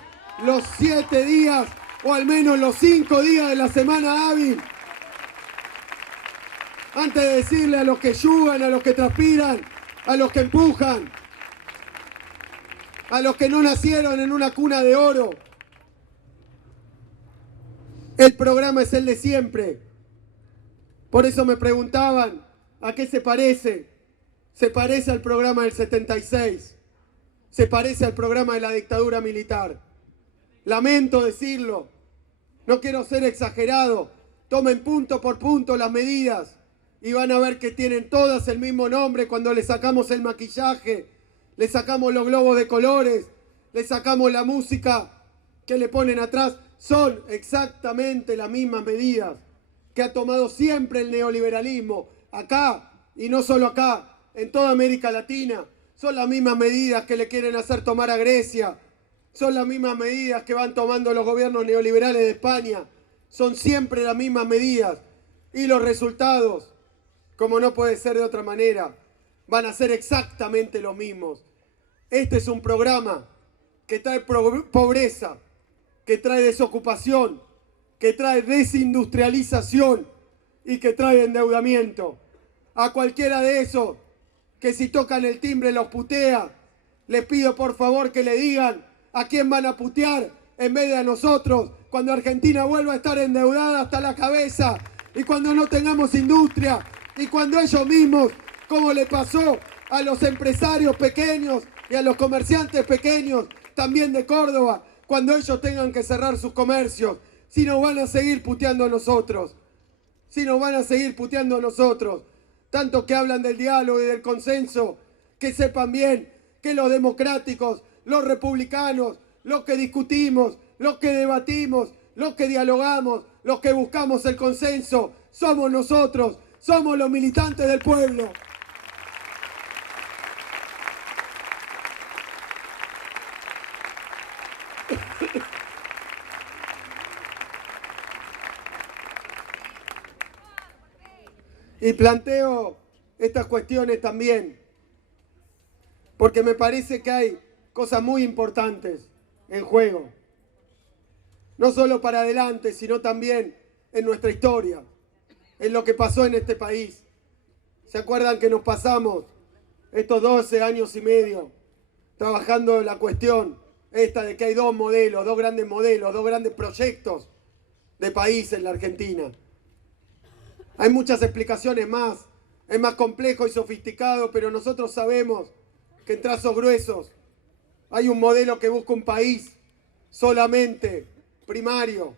los 7 días o al menos los 5 días de la semana hábil. Antes de decirle a los que yugan, a los que transpiran, a los que empujan, a los que no nacieron en una cuna de oro. El programa es el de siempre. Por eso me preguntaban, ¿a qué se parece? Se parece al programa del 76. Se parece al programa de la dictadura militar. Lamento decirlo. No quiero ser exagerado. Tomen punto por punto las medidas y van a ver que tienen todas el mismo nombre cuando le sacamos el maquillaje, le sacamos los globos de colores, le sacamos la música que le ponen atrás. Son exactamente las mismas medidas que ha tomado siempre el neoliberalismo, acá y no solo acá, en toda América Latina. Son las mismas medidas que le quieren hacer tomar a Grecia, Son las mismas medidas que van tomando los gobiernos neoliberales de España. Son siempre las mismas medidas. Y los resultados, como no puede ser de otra manera, van a ser exactamente los mismos. Este es un programa que trae pobreza, que trae desocupación, que trae desindustrialización y que trae endeudamiento. A cualquiera de esos que si tocan el timbre los putea, les pido por favor que le digan a quién van a putear en vez de a nosotros, cuando Argentina vuelva a estar endeudada hasta la cabeza y cuando no tengamos industria y cuando ellos mismos, como le pasó a los empresarios pequeños y a los comerciantes pequeños también de Córdoba, cuando ellos tengan que cerrar sus comercios, si nos van a seguir puteando a nosotros, si nos van a seguir puteando a nosotros, tanto que hablan del diálogo y del consenso, que sepan bien que los democráticos, los republicanos, los que discutimos, los que debatimos, los que dialogamos, los que buscamos el consenso, somos nosotros, somos los militantes del pueblo. Y planteo estas cuestiones también, porque me parece que hay cosas muy importantes en juego. No solo para adelante, sino también en nuestra historia, en lo que pasó en este país. ¿Se acuerdan que nos pasamos estos 12 años y medio trabajando en la cuestión esta de que hay dos grandes modelos, dos grandes proyectos de país en la Argentina? Hay muchas explicaciones más, es más complejo y sofisticado, pero nosotros sabemos que en trazos gruesos hay un modelo que busca un país solamente primario,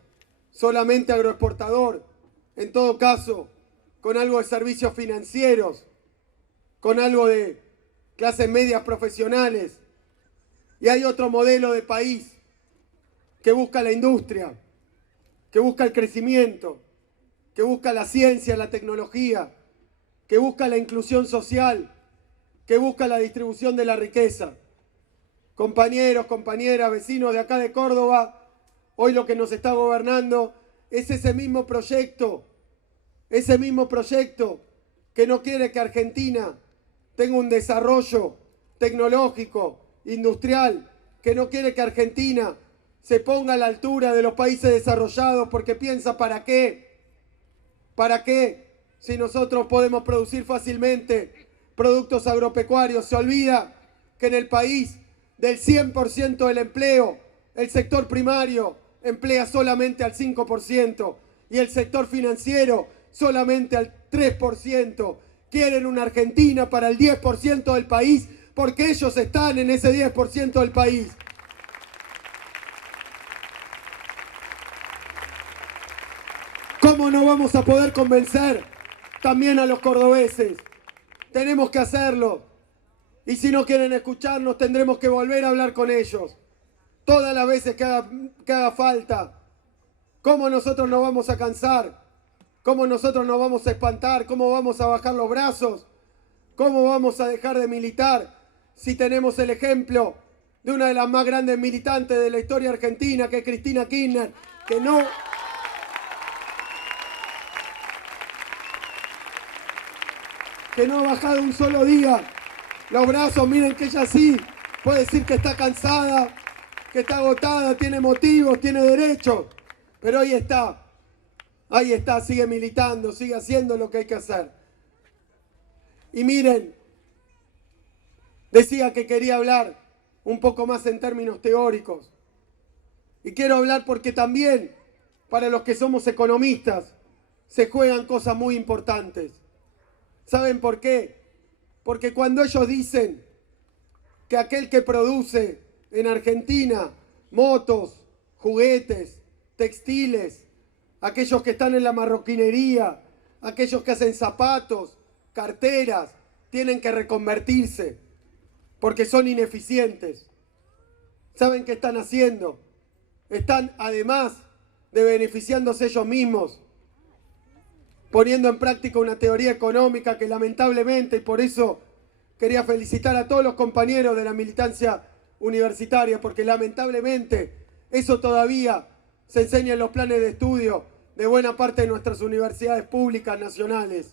solamente agroexportador, en todo caso, con algo de servicios financieros, con algo de clases medias profesionales. Y hay otro modelo de país que busca la industria, que busca el crecimiento, que busca la ciencia, la tecnología, que busca la inclusión social, que busca la distribución de la riqueza. Compañeros, compañeras, vecinos de acá de Córdoba, hoy lo que nos está gobernando es ese mismo proyecto que no quiere que Argentina tenga un desarrollo tecnológico, industrial, que no quiere que Argentina se ponga a la altura de los países desarrollados porque piensa ¿para qué? ¿Para qué? Si nosotros podemos producir fácilmente productos agropecuarios. Se olvida que en el país del 100% del empleo, el sector primario emplea solamente al 5% y el sector financiero solamente al 3%. Quieren una Argentina para el 10% del país porque ellos están en ese 10% del país. ¿Cómo no vamos a poder convencer también a los cordobeses? Tenemos que hacerlo. Y si no quieren escucharnos, tendremos que volver a hablar con ellos. Todas las veces que haga falta. ¿Cómo nosotros nos vamos a cansar? ¿Cómo nosotros nos vamos a espantar? ¿Cómo vamos a bajar los brazos? ¿Cómo vamos a dejar de militar si tenemos el ejemplo de una de las más grandes militantes de la historia argentina, que es Cristina Kirchner, que no ha bajado un solo día los brazos? Miren que ella sí puede decir que está cansada, que está agotada, tiene motivos, tiene derechos, pero ahí está, sigue militando, sigue haciendo lo que hay que hacer. Y miren, decía que quería hablar un poco más en términos teóricos, y quiero hablar porque también para los que somos economistas se juegan cosas muy importantes. ¿Saben por qué? Porque cuando ellos dicen que aquel que produce en Argentina motos, juguetes, textiles, aquellos que están en la marroquinería, aquellos que hacen zapatos, carteras, tienen que reconvertirse porque son ineficientes. ¿Saben qué están haciendo? Están, además de beneficiándose ellos mismos, poniendo en práctica una teoría económica que lamentablemente, y por eso quería felicitar a todos los compañeros de la militancia universitaria, porque lamentablemente eso todavía se enseña en los planes de estudio de buena parte de nuestras universidades públicas nacionales.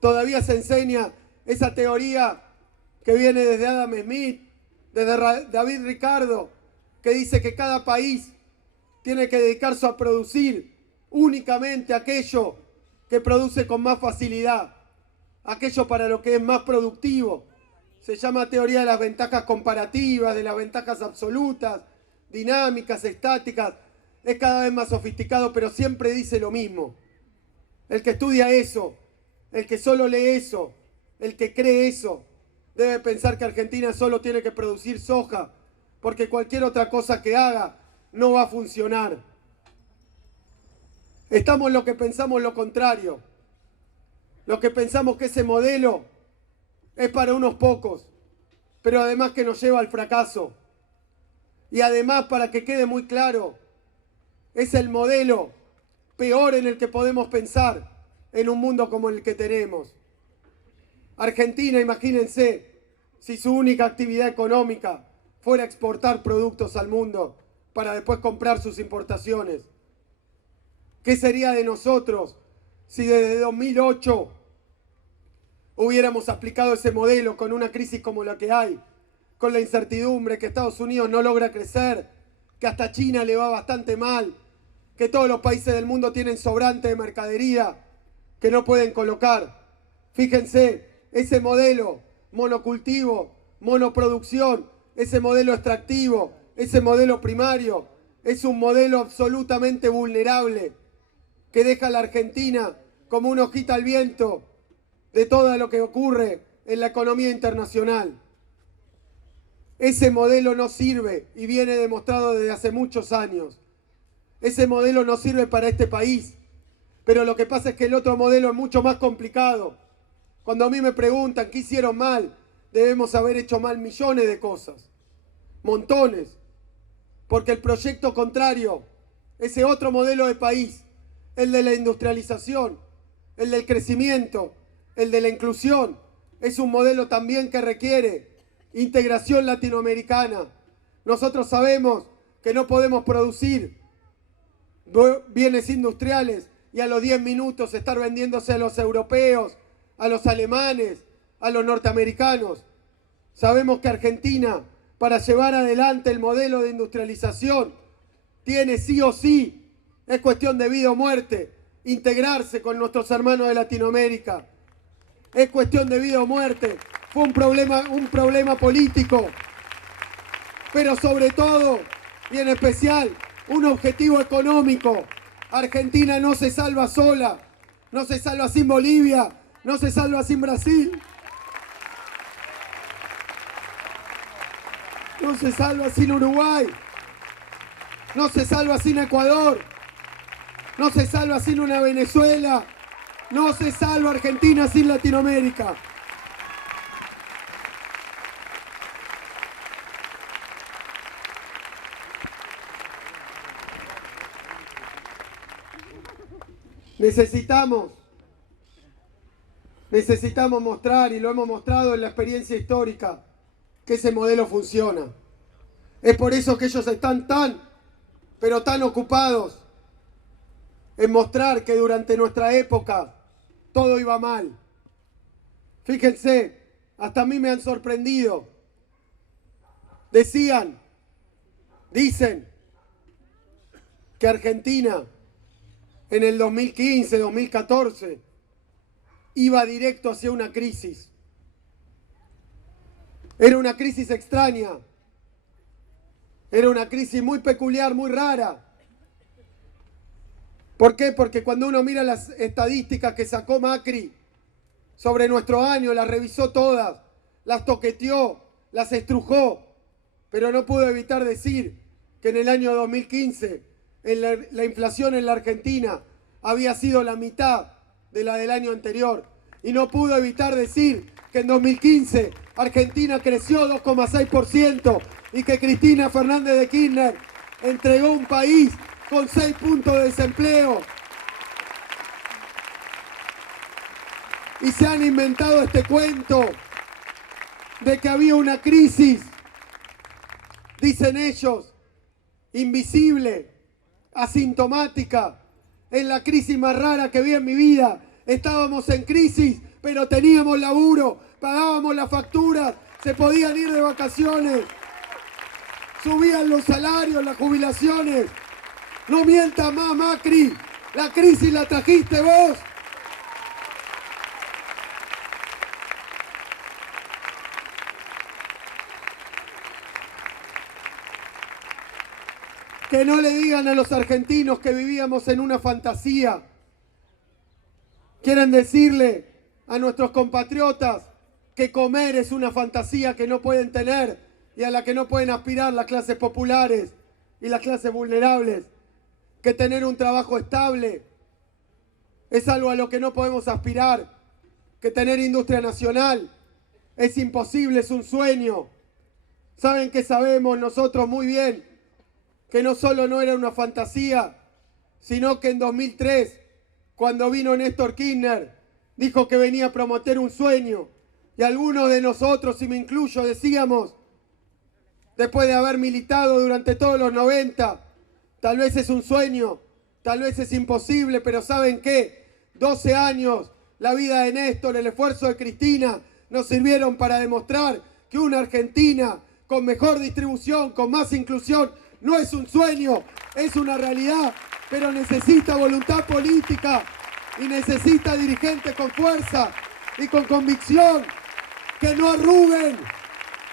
Todavía se enseña esa teoría que viene desde Adam Smith, desde David Ricardo, que dice que cada país tiene que dedicarse a producir únicamente aquello que produce con más facilidad, aquello para lo que es más productivo. Se llama teoría de las ventajas comparativas, de las ventajas absolutas, dinámicas, estáticas. Es cada vez más sofisticado, pero siempre dice lo mismo. El que estudia eso, el que solo lee eso, el que cree eso, debe pensar que Argentina solo tiene que producir soja, porque cualquier otra cosa que haga no va a funcionar. Estamos lo que pensamos lo contrario. Lo que pensamos que ese modelo es para unos pocos, pero además que nos lleva al fracaso. Y además, para que quede muy claro, es el modelo peor en el que podemos pensar en un mundo como el que tenemos. Argentina, imagínense, si su única actividad económica fuera exportar productos al mundo para después comprar sus importaciones. ¿Qué sería de nosotros si desde 2008 hubiéramos aplicado ese modelo con una crisis como la que hay, con la incertidumbre, que Estados Unidos no logra crecer, que hasta China le va bastante mal, que todos los países del mundo tienen sobrante de mercadería que no pueden colocar? Fíjense, ese modelo monocultivo, monoproducción, ese modelo extractivo, ese modelo primario, es un modelo absolutamente vulnerable que deja a la Argentina como una hojita al viento de todo lo que ocurre en la economía internacional. Ese modelo no sirve y viene demostrado desde hace muchos años. Ese modelo no sirve para este país, pero lo que pasa es que el otro modelo es mucho más complicado. Cuando a mí me preguntan qué hicieron mal, debemos haber hecho mal millones de cosas, montones, porque el proyecto contrario, ese otro modelo de país, el de la industrialización, el del crecimiento, el de la inclusión, es un modelo también que requiere integración latinoamericana. Nosotros sabemos que no podemos producir bienes industriales y a los 10 minutos estar vendiéndose a los europeos, a los alemanes, a los norteamericanos. Sabemos que Argentina, para llevar adelante el modelo de industrialización, tiene sí o sí, es cuestión de vida o muerte, integrarse con nuestros hermanos de Latinoamérica. Es cuestión de vida o muerte. Fue un problema político, pero sobre todo, y en especial, un objetivo económico. Argentina no se salva sola, no se salva sin Bolivia, no se salva sin Brasil, no se salva sin Uruguay, no se salva sin Ecuador, no se salva sin una Venezuela, no se salva Argentina sin Latinoamérica. Necesitamos mostrar, y lo hemos mostrado en la experiencia histórica, que ese modelo funciona. Es por eso que ellos están pero tan ocupados en mostrar que durante nuestra época todo iba mal. Fíjense, hasta a mí me han sorprendido. Dicen que Argentina en el 2015, 2014, iba directo hacia una crisis. Era una crisis extraña. Era una crisis muy peculiar, muy rara. ¿Por qué? Porque cuando uno mira las estadísticas que sacó Macri sobre nuestro año, las revisó todas, las toqueteó, las estrujó, pero no pudo evitar decir que en el año 2015 la inflación en la Argentina había sido la mitad de la del año anterior. Y no pudo evitar decir que en 2015 Argentina creció 2,6% y que Cristina Fernández de Kirchner entregó un país con 6 puntos de desempleo. Y se han inventado este cuento de que había una crisis dicen ellos, invisible, asintomática, en la crisis más rara que vi en mi vida. Estábamos en crisis, pero teníamos laburo, pagábamos las facturas, se podían ir de vacaciones, subían los salarios, las jubilaciones. No mientas más, Macri, la crisis la trajiste vos. Que no le digan a los argentinos que vivíamos en una fantasía. Quieren decirle a nuestros compatriotas que comer es una fantasía que no pueden tener y a la que no pueden aspirar las clases populares y las clases vulnerables. Que tener un trabajo estable es algo a lo que no podemos aspirar. Que tener industria nacional es imposible, es un sueño. Saben que sabemos nosotros muy bien que no solo no era una fantasía, sino que en 2003, cuando vino Néstor Kirchner, dijo que venía a prometer un sueño. Y algunos de nosotros, y me incluyo, decíamos, después de haber militado durante todos los 90, tal vez es un sueño, tal vez es imposible, pero ¿saben qué? 12 años, la vida de Néstor, el esfuerzo de Cristina, nos sirvieron para demostrar que una Argentina con mejor distribución, con más inclusión, no es un sueño, es una realidad, pero necesita voluntad política y necesita dirigentes con fuerza y con convicción, que no arruguen,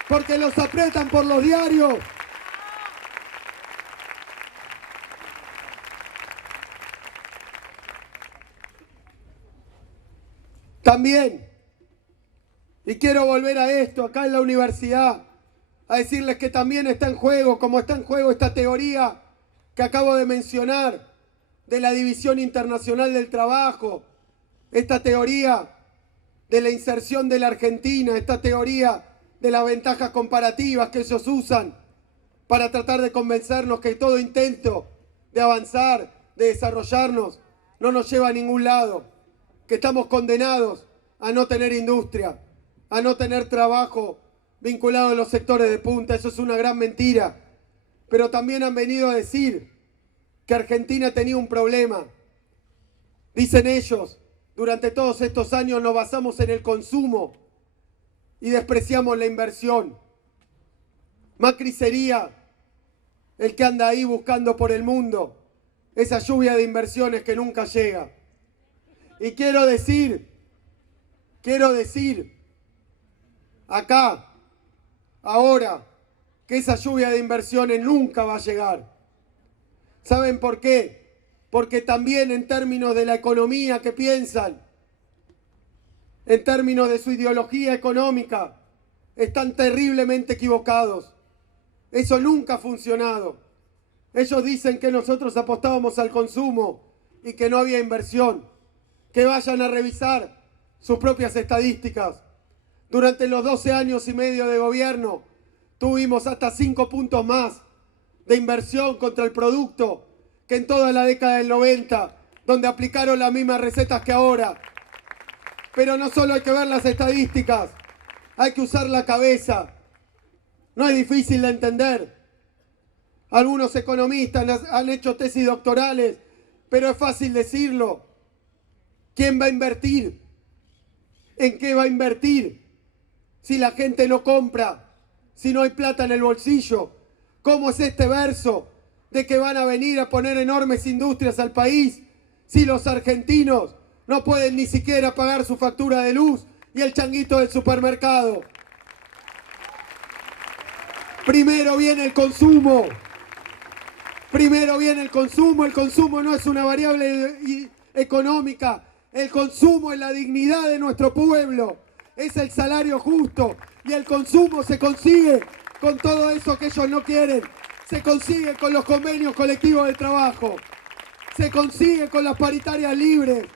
porque los aprietan por los diarios. También, y quiero volver a esto, acá en la universidad, a decirles que también está en juego, como está en juego esta teoría que acabo de mencionar, de la División Internacional del Trabajo, esta teoría de la inserción de la Argentina, esta teoría de las ventajas comparativas que ellos usan para tratar de convencernos que todo intento de avanzar, de desarrollarnos, no nos lleva a ningún lado, que estamos condenados a no tener industria, a no tener trabajo vinculado a los sectores de punta. Eso es una gran mentira. Pero también han venido a decir que Argentina tenía un problema. Dicen ellos, durante todos estos años nos basamos en el consumo y despreciamos la inversión. Macri sería el que anda ahí buscando por el mundo esa lluvia de inversiones que nunca llega. Y quiero decir acá, ahora, que esa lluvia de inversiones nunca va a llegar. ¿Saben por qué? Porque también en términos de la economía que piensan, en términos de su ideología económica, están terriblemente equivocados. Eso nunca ha funcionado. Ellos dicen que nosotros apostábamos al consumo y que no había inversión. Que vayan a revisar sus propias estadísticas. Durante los 12 años y medio de gobierno tuvimos hasta 5 puntos más de inversión contra el producto que en toda la década del 90, donde aplicaron las mismas recetas que ahora. Pero no solo hay que ver las estadísticas, hay que usar la cabeza. No es difícil de entender. Algunos economistas han hecho tesis doctorales, pero es fácil decirlo. ¿Quién va a invertir? ¿En qué va a invertir? Si la gente no compra, si no hay plata en el bolsillo. ¿Cómo es este verso de que van a venir a poner enormes industrias al país si los argentinos no pueden ni siquiera pagar su factura de luz y el changuito del supermercado? Primero viene el consumo. Primero viene el consumo. El consumo no es una variable económica. El consumo es la dignidad de nuestro pueblo. Es el salario justo. Y el consumo se consigue con todo eso que ellos no quieren. Se consigue con los convenios colectivos de trabajo. Se consigue con las paritarias libres.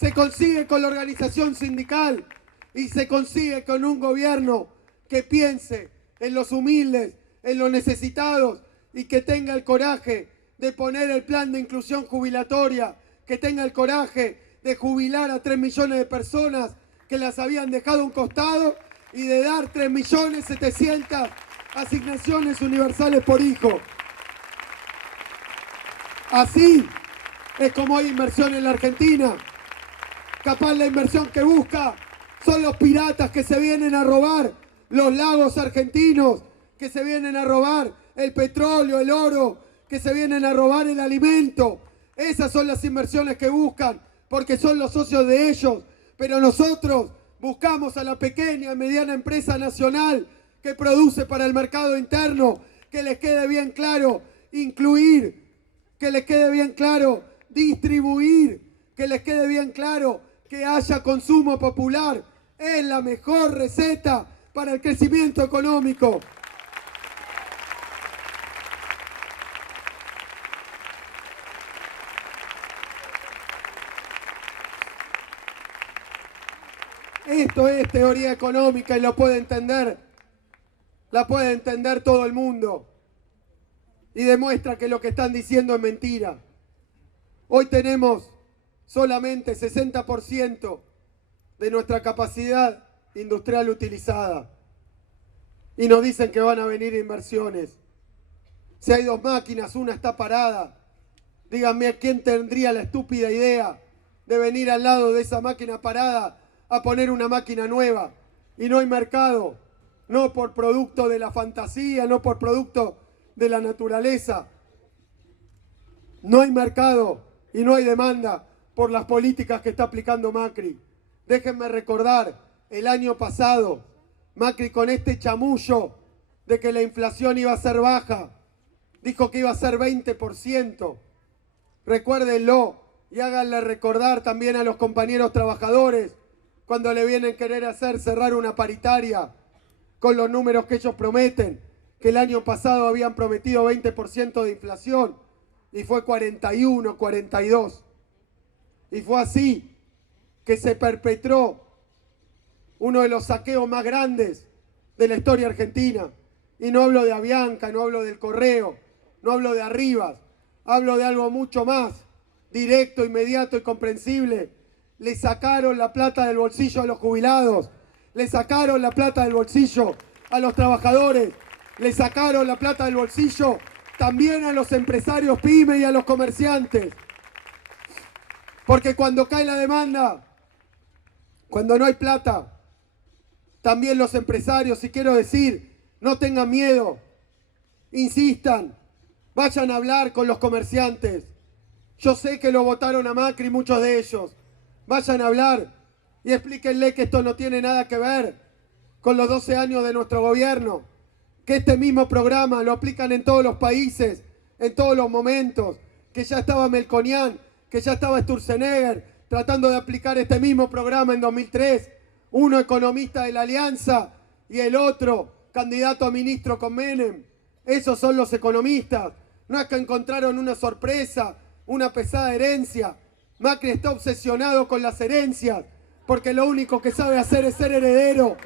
Se consigue con la organización sindical. Y se consigue con un gobierno que piense en los humildes, en los necesitados, y que tenga el coraje de poner el plan de inclusión jubilatoria, que tenga el coraje de jubilar a 3 millones de personas que las habían dejado a un costado y de dar 3.700.000 asignaciones universales por hijo. Así es como hay inversión en la Argentina. Capaz la inversión que busca son los piratas que se vienen a robar los lagos argentinos, que se vienen a robar el petróleo, el oro, que se vienen a robar el alimento. Esas son las inversiones que buscan, porque son los socios de ellos. Pero nosotros buscamos a la pequeña y mediana empresa nacional que produce para el mercado interno, que les quede bien claro incluir, que les quede bien claro distribuir, que les quede bien claro que haya consumo popular. Es la mejor receta para el crecimiento económico. Esto es teoría económica y lo puede entender. La puede entender todo el mundo. Y demuestra que lo que están diciendo es mentira. Hoy tenemos solamente 60% de nuestra capacidad industrial utilizada. Y nos dicen que van a venir inversiones. Si hay 2 máquinas, una está parada. Díganme a quién tendría la estúpida idea de venir al lado de esa máquina parada a poner una máquina nueva. Y no hay mercado, no por producto de la fantasía, no por producto de la naturaleza. No hay mercado y no hay demanda por las políticas que está aplicando Macri. Déjenme recordar, el año pasado, Macri con este chamullo de que la inflación iba a ser baja, dijo que iba a ser 20%. Recuérdenlo y háganle recordar también a los compañeros trabajadores cuando le vienen a querer hacer cerrar una paritaria con los números que ellos prometen, que el año pasado habían prometido 20% de inflación y fue 41, 42. Y fue así que se perpetró uno de los saqueos más grandes de la historia argentina. Y no hablo de Avianca, no hablo del Correo, no hablo de Arribas, hablo de algo mucho más directo, inmediato y comprensible. Le sacaron la plata del bolsillo a los jubilados, le sacaron la plata del bolsillo a los trabajadores, le sacaron la plata del bolsillo también a los empresarios pymes y a los comerciantes. Porque cuando cae la demanda, cuando no hay plata, también los empresarios, y quiero decir, no tengan miedo, insistan, vayan a hablar con los comerciantes. Yo sé que lo votaron a Macri muchos de ellos. Vayan a hablar y explíquenle que esto no tiene nada que ver con los 12 años de nuestro gobierno, que este mismo programa lo aplican en todos los países, en todos los momentos, que ya estaba Melconian, que ya estaba Sturzenegger tratando de aplicar este mismo programa en 2003, uno economista de la Alianza y el otro candidato a ministro con Menem. Esos son los economistas. No es que encontraron una sorpresa, una pesada herencia. Macri está obsesionado con las herencias, porque lo único que sabe hacer es ser heredero.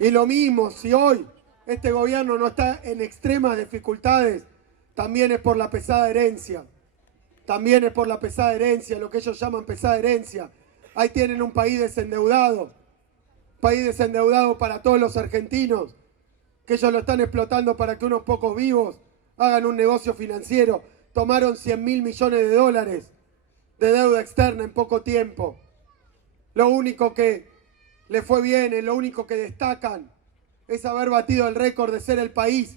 Y lo mismo, si hoy este gobierno no está en extremas dificultades, también es por la pesada herencia. También es por la pesada herencia, lo que ellos llaman pesada herencia. Ahí tienen un país desendeudado para todos los argentinos, que ellos lo están explotando para que unos pocos vivos hagan un negocio financiero. Tomaron 100.000 millones de dólares de deuda externa en poco tiempo. Lo único que le fue bien, lo único que destacan es haber batido el récord de ser el país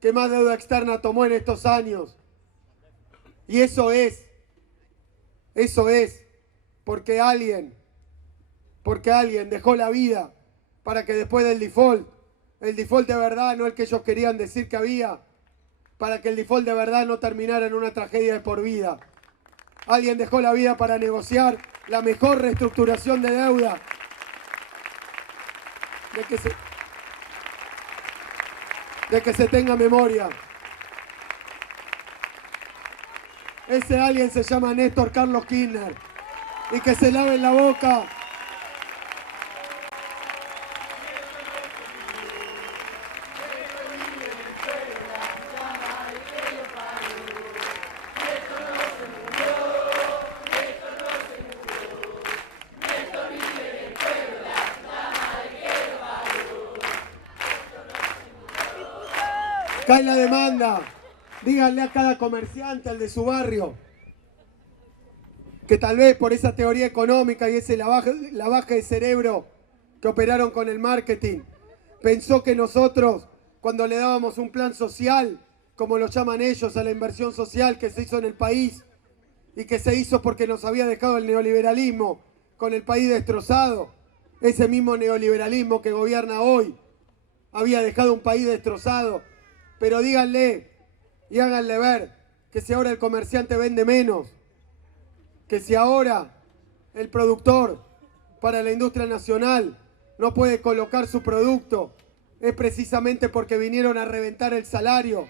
que más deuda externa tomó en estos años. Y eso es porque alguien dejó la vida para que después del default, el default de verdad, no el que ellos querían decir que había, para que el default de verdad no terminara en una tragedia de por vida. Alguien dejó la vida para negociar la mejor reestructuración de deuda. De que se tenga memoria. Ese alguien se llama Néstor Carlos Kirchner. Y que se lave la boca. cae la demanda. Díganle a cada comerciante, al de su barrio, que tal vez por esa teoría económica y ese lavaje de cerebro que operaron con el marketing, pensó que nosotros, cuando le dábamos un plan social, como lo llaman ellos, a la inversión social que se hizo en el país, y que se hizo porque nos había dejado el neoliberalismo, con el país destrozado, ese mismo neoliberalismo que gobierna hoy, había dejado un país destrozado. Pero díganle y háganle ver que si ahora el comerciante vende menos, que si ahora el productor para la industria nacional no puede colocar su producto, es precisamente porque vinieron a reventar el salario,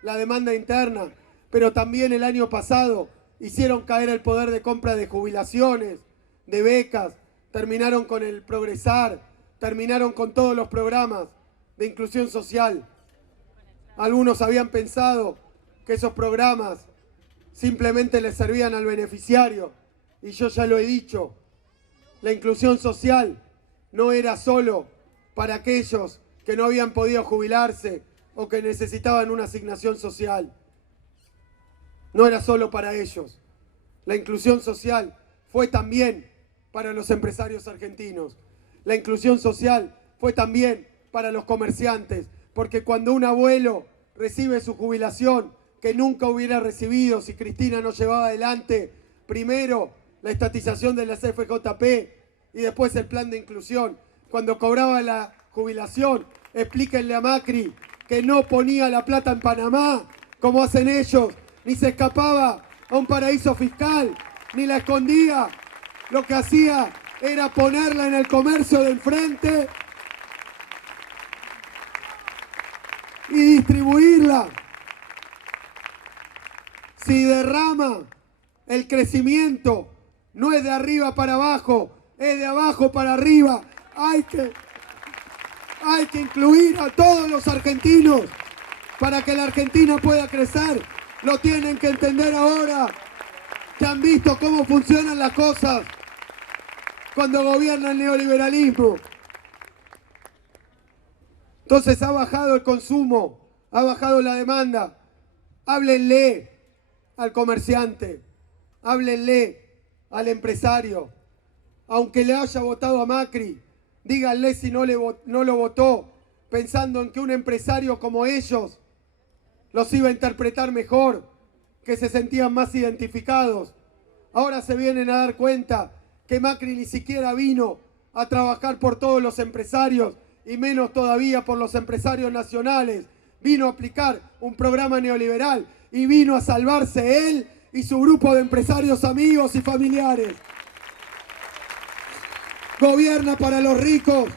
la demanda interna, pero también el año pasado hicieron caer el poder de compra de jubilaciones, de becas, terminaron con el Progresar, terminaron con todos los programas de inclusión social. Algunos habían pensado que esos programas simplemente les servían al beneficiario, y yo ya lo he dicho, la inclusión social no era solo para aquellos que no habían podido jubilarse o que necesitaban una asignación social. No era solo para ellos. La inclusión social fue también para los empresarios argentinos. La inclusión social fue también para los comerciantes, porque cuando un abuelo recibe su jubilación, que nunca hubiera recibido si Cristina no llevaba adelante primero la estatización de las FJP y después el plan de inclusión, cuando cobraba la jubilación, explíquenle a Macri que no ponía la plata en Panamá, como hacen ellos, ni se escapaba a un paraíso fiscal, ni la escondía. Lo que hacía era ponerla en el comercio del frente y distribuirla. Si derrama el crecimiento, no es de arriba para abajo, es de abajo para arriba. Hay que incluir a todos los argentinos para que la Argentina pueda crecer. Lo tienen que entender ahora, que han visto cómo funcionan las cosas cuando gobierna el neoliberalismo. Entonces ha bajado el consumo, ha bajado la demanda. Háblenle al comerciante, háblenle al empresario. Aunque le haya votado a Macri, díganle si no lo votó pensando en que un empresario como ellos los iba a interpretar mejor, que se sentían más identificados. Ahora se vienen a dar cuenta que Macri ni siquiera vino a trabajar por todos los empresarios y menos todavía por los empresarios nacionales. Vino a aplicar un programa neoliberal y vino a salvarse él y su grupo de empresarios amigos y familiares. Gobierna para los ricos.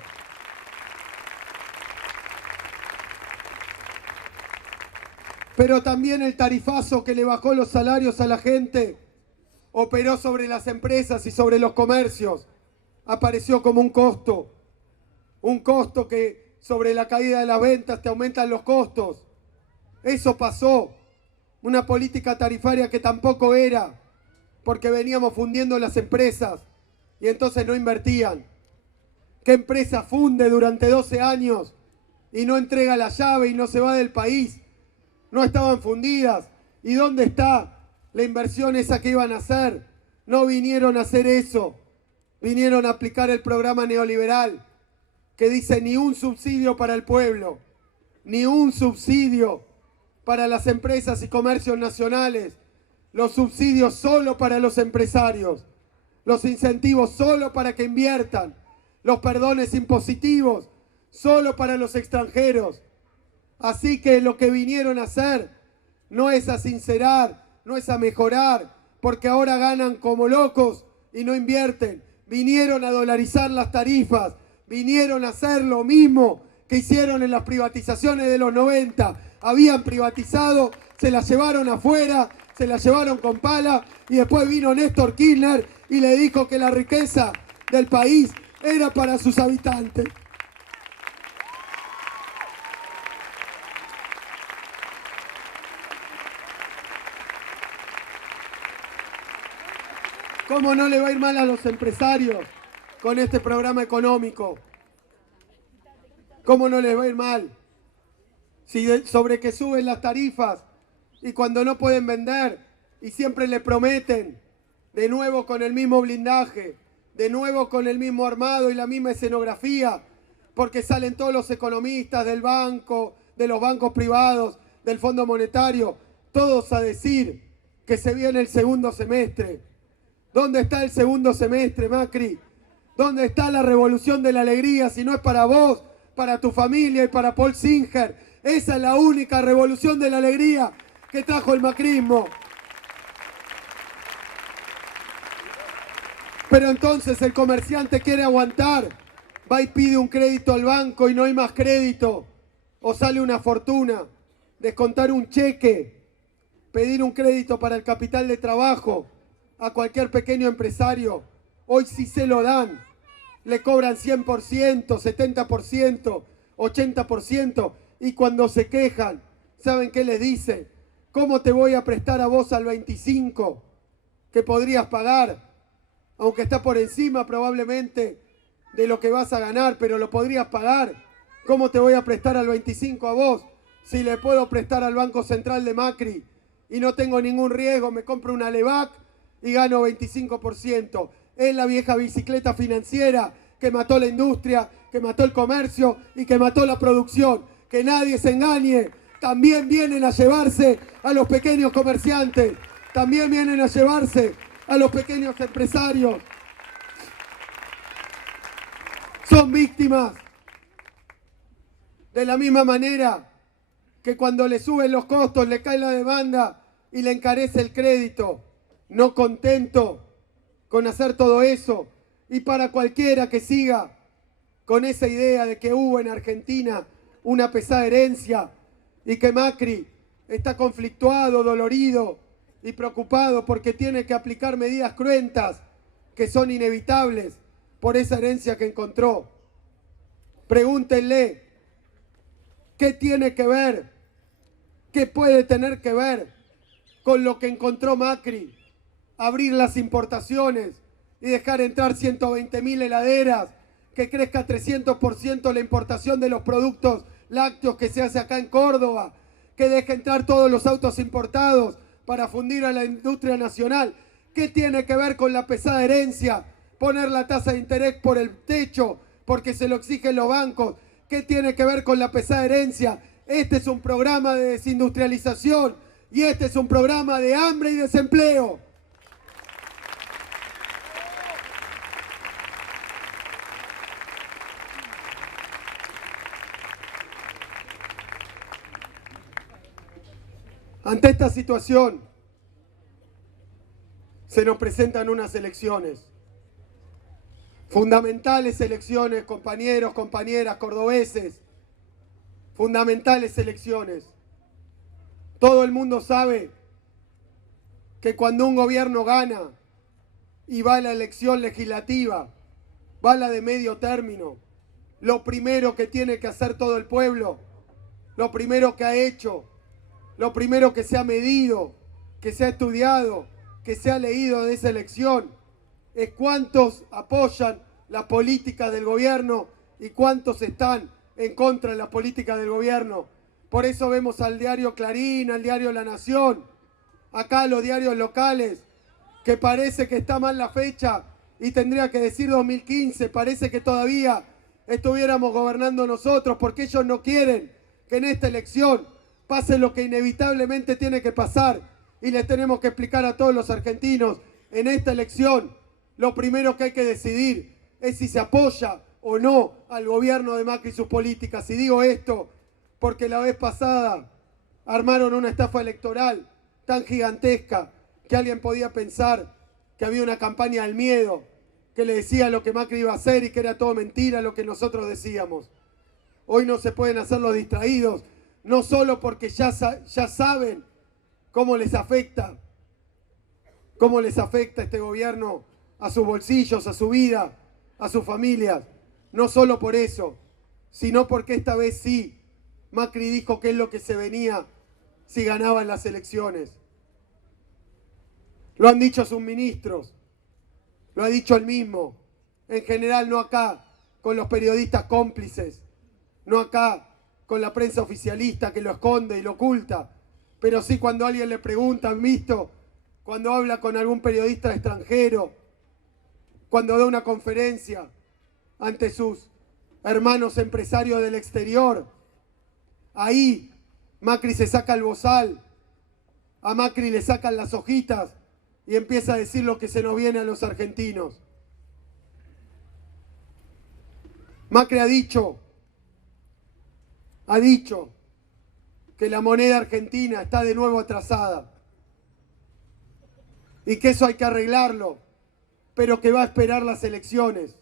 Pero también el tarifazo que le bajó los salarios a la gente operó sobre las empresas y sobre los comercios. Apareció como un costo que sobre la caída de las ventas te aumentan los costos. Eso pasó. Una política tarifaria que tampoco era, porque veníamos fundiendo las empresas y entonces no invertían. ¿Qué empresa funde durante 12 años y no entrega la llave y no se va del país? No estaban fundidas. ¿Y dónde está la inversión esa que iban a hacer? No vinieron a hacer eso. Vinieron a aplicar el programa neoliberal que dice ni un subsidio para el pueblo, ni un subsidio para las empresas y comercios nacionales. Los subsidios solo para los empresarios. Los incentivos solo para que inviertan. Los perdones impositivos solo para los extranjeros. Así que lo que vinieron a hacer no es a sincerar, no es a mejorar, porque ahora ganan como locos y no invierten. Vinieron a dolarizar las tarifas, vinieron a hacer lo mismo que hicieron en las privatizaciones de los 90. Habían privatizado, se las llevaron afuera, se las llevaron con pala y después vino Néstor Kirchner y le dijo que la riqueza del país era para sus habitantes. ¿Cómo no le va a ir mal a los empresarios con este programa económico? ¿Cómo no les va a ir mal? sobre que suben las tarifas y cuando no pueden vender y siempre le prometen, de nuevo con el mismo blindaje, de nuevo con el mismo armado y la misma escenografía, porque salen todos los economistas del banco, de los bancos privados, del Fondo Monetario, todos a decir que se viene el segundo semestre. ¿Dónde está el segundo semestre, Macri? ¿Dónde está la revolución de la alegría si no es para vos, para tu familia y para Paul Singer? Esa es la única revolución de la alegría que trajo el macrismo. Pero entonces el comerciante quiere aguantar, va y pide un crédito al banco y no hay más crédito, o sale una fortuna, descontar un cheque, pedir un crédito para el capital de trabajo a cualquier pequeño empresario, hoy sí se lo dan, le cobran 100%, 70%, 80%, y cuando se quejan, ¿saben qué les dice? ¿Cómo te voy a prestar a vos al 25% que podrías pagar? Aunque está por encima probablemente de lo que vas a ganar, pero lo podrías pagar. ¿Cómo te voy a prestar al 25% a vos si le puedo prestar al Banco Central de Macri y no tengo ningún riesgo? Me compro una Levac y gano 25%. Es la vieja bicicleta financiera que mató la industria, que mató el comercio y que mató la producción. Que nadie se engañe. También vienen a llevarse a los pequeños comerciantes. También vienen a llevarse a los pequeños empresarios. Son víctimas. De la misma manera que cuando le suben los costos, le cae la demanda y le encarece el crédito. No contento con hacer todo eso. Y para cualquiera que siga con esa idea de que hubo en Argentina una pesada herencia y que Macri está conflictuado, dolorido y preocupado porque tiene que aplicar medidas cruentas que son inevitables por esa herencia que encontró. Pregúntenle qué tiene que ver, qué puede tener que ver con lo que encontró Macri, abrir las importaciones y dejar entrar 120.000 heladeras, que crezca 300% la importación de los productos lácteos que se hace acá en Córdoba, que deje entrar todos los autos importados para fundir a la industria nacional. ¿Qué tiene que ver con la pesada herencia? Poner la tasa de interés por el techo porque se lo exigen los bancos. ¿Qué tiene que ver con la pesada herencia? Este es un programa de desindustrialización y este es un programa de hambre y desempleo. Ante esta situación, se nos presentan unas elecciones, fundamentales elecciones, compañeros, compañeras, cordobeses, fundamentales elecciones. Todo el mundo sabe que cuando un gobierno gana y va a la elección legislativa, va a la de medio término, lo primero que tiene que hacer todo el pueblo, lo primero que ha hecho, lo primero que se ha medido, que se ha estudiado, que se ha leído de esa elección, es cuántos apoyan la política del gobierno y cuántos están en contra de la política del gobierno. Por eso vemos al diario Clarín, al diario La Nación, acá los diarios locales, que parece que está mal la fecha y tendría que decir 2015, parece que todavía estuviéramos gobernando nosotros, porque ellos no quieren que en esta elección pase lo que inevitablemente tiene que pasar y les tenemos que explicar a todos los argentinos. En esta elección lo primero que hay que decidir es si se apoya o no al gobierno de Macri y sus políticas. Y digo esto porque la vez pasada armaron una estafa electoral tan gigantesca que alguien podía pensar que había una campaña del miedo, que le decía lo que Macri iba a hacer y que era todo mentira lo que nosotros decíamos. Hoy no se pueden hacer los distraídos, no solo porque ya saben cómo les afecta este gobierno a sus bolsillos, a su vida, a sus familias. No solo por eso, sino porque esta vez sí, Macri dijo qué es lo que se venía si ganaban las elecciones. Lo han dicho sus ministros, lo ha dicho él mismo. En general, no acá, con los periodistas cómplices, no acá, con la prensa oficialista que lo esconde y lo oculta, pero sí cuando alguien le pregunta, ¿han visto? Cuando habla con algún periodista extranjero, cuando da una conferencia ante sus hermanos empresarios del exterior. Ahí Macri se saca el bozal, a Macri le sacan las hojitas y empieza a decir lo que se nos viene a los argentinos. Macri ha dicho que la moneda argentina está de nuevo atrasada y que eso hay que arreglarlo, pero que va a esperar las elecciones.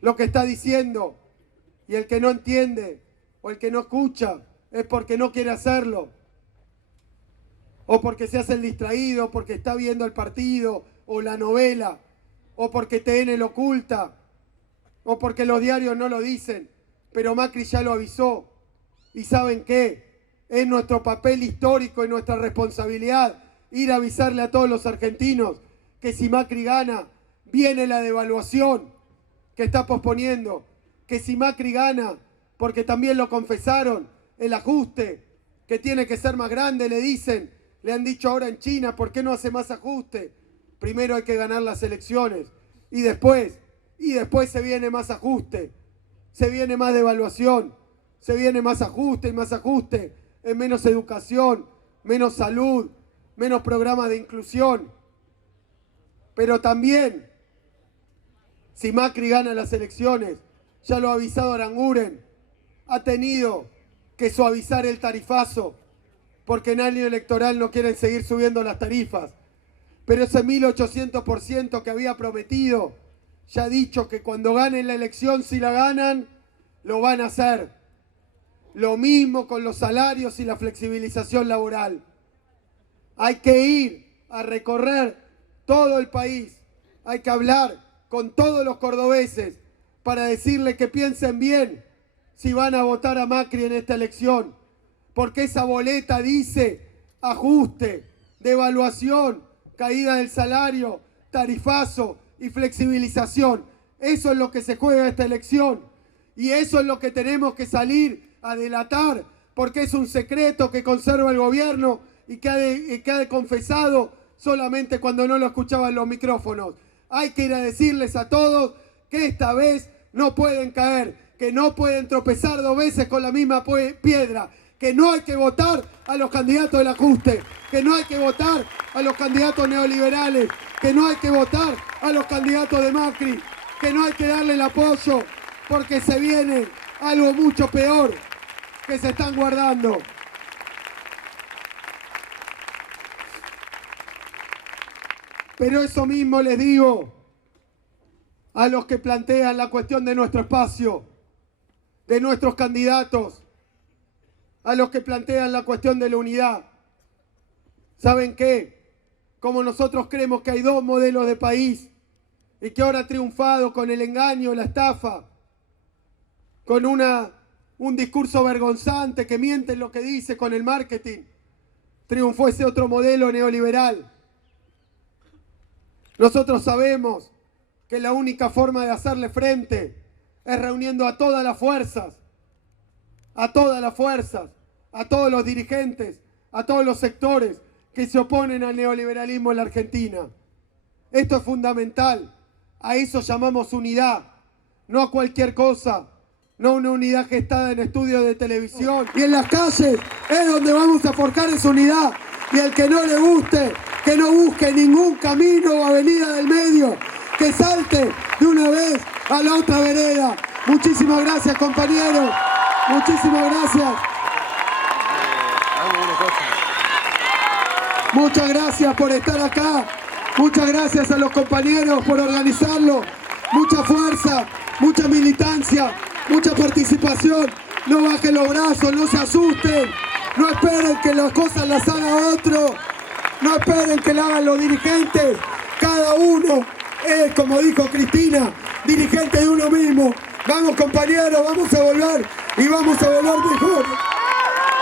Lo que está diciendo, y el que no entiende o el que no escucha, es porque no quiere hacerlo, o porque se hace el distraído, o porque está viendo el partido o la novela, o porque TN lo oculta, o porque los diarios no lo dicen, pero Macri ya lo avisó. ¿Y saben qué? Es nuestro papel histórico y nuestra responsabilidad ir a avisarle a todos los argentinos que si Macri gana, viene la devaluación que está posponiendo, que si Macri gana, porque también lo confesaron, el ajuste que tiene que ser más grande, le han dicho ahora en China, ¿por qué no hace más ajuste? Primero hay que ganar las elecciones y después se viene más ajuste, se viene más devaluación, se viene más ajuste y más ajuste, en menos educación, menos salud, menos programas de inclusión. Pero también, si Macri gana las elecciones, ya lo ha avisado Aranguren, ha tenido que suavizar el tarifazo, porque en año electoral no quieren seguir subiendo las tarifas. Pero ese 1800% que había prometido, ya ha dicho que cuando ganen la elección, si la ganan, lo van a hacer. Lo mismo con los salarios y la flexibilización laboral. Hay que ir a recorrer todo el país. Hay que hablar con todos los cordobeses para decirle que piensen bien si van a votar a Macri en esta elección. Porque esa boleta dice ajuste, devaluación, caída del salario, tarifazo y flexibilización. Eso es lo que se juega esta elección. Y eso es lo que tenemos que salir a delatar, porque es un secreto que conserva el gobierno y que ha confesado solamente cuando no lo escuchaban los micrófonos. Hay que ir a decirles a todos que esta vez no pueden caer, que no pueden tropezar dos veces con la misma piedra, que no hay que votar a los candidatos del ajuste, que no hay que votar a los candidatos neoliberales, que no hay que votar a los candidatos de Macri, que no hay que darle el apoyo, porque se viene algo mucho peor que se están guardando. Pero eso mismo les digo a los que plantean la cuestión de nuestro espacio, de nuestros candidatos, a los que plantean la cuestión de la unidad. ¿Saben qué? Como nosotros creemos que hay dos modelos de país y que ahora ha triunfado con el engaño, la estafa, con un discurso vergonzante que miente en lo que dice con el marketing, triunfó ese otro modelo neoliberal. Nosotros sabemos que la única forma de hacerle frente es reuniendo a todas las fuerzas, a todos los dirigentes, a todos los sectores que se oponen al neoliberalismo en la Argentina. Esto es fundamental, a eso llamamos unidad, no a cualquier cosa, no una unidad gestada en estudios de televisión. Y en las calles es donde vamos a forjar esa unidad, y el que no le guste, que no busque ningún camino o avenida del medio, que salte de una vez a la otra vereda. Muchísimas gracias, compañeros. Muchísimas gracias. Muchas gracias por estar acá. Muchas gracias a los compañeros por organizarlo. Mucha fuerza, mucha militancia, mucha participación. No bajen los brazos, no se asusten. No esperen que las cosas las haga otro. No esperen que la hagan los dirigentes. Cada uno es, como dijo Cristina, dirigente de uno mismo. Vamos, compañeros, vamos a volver y vamos a volver mejor.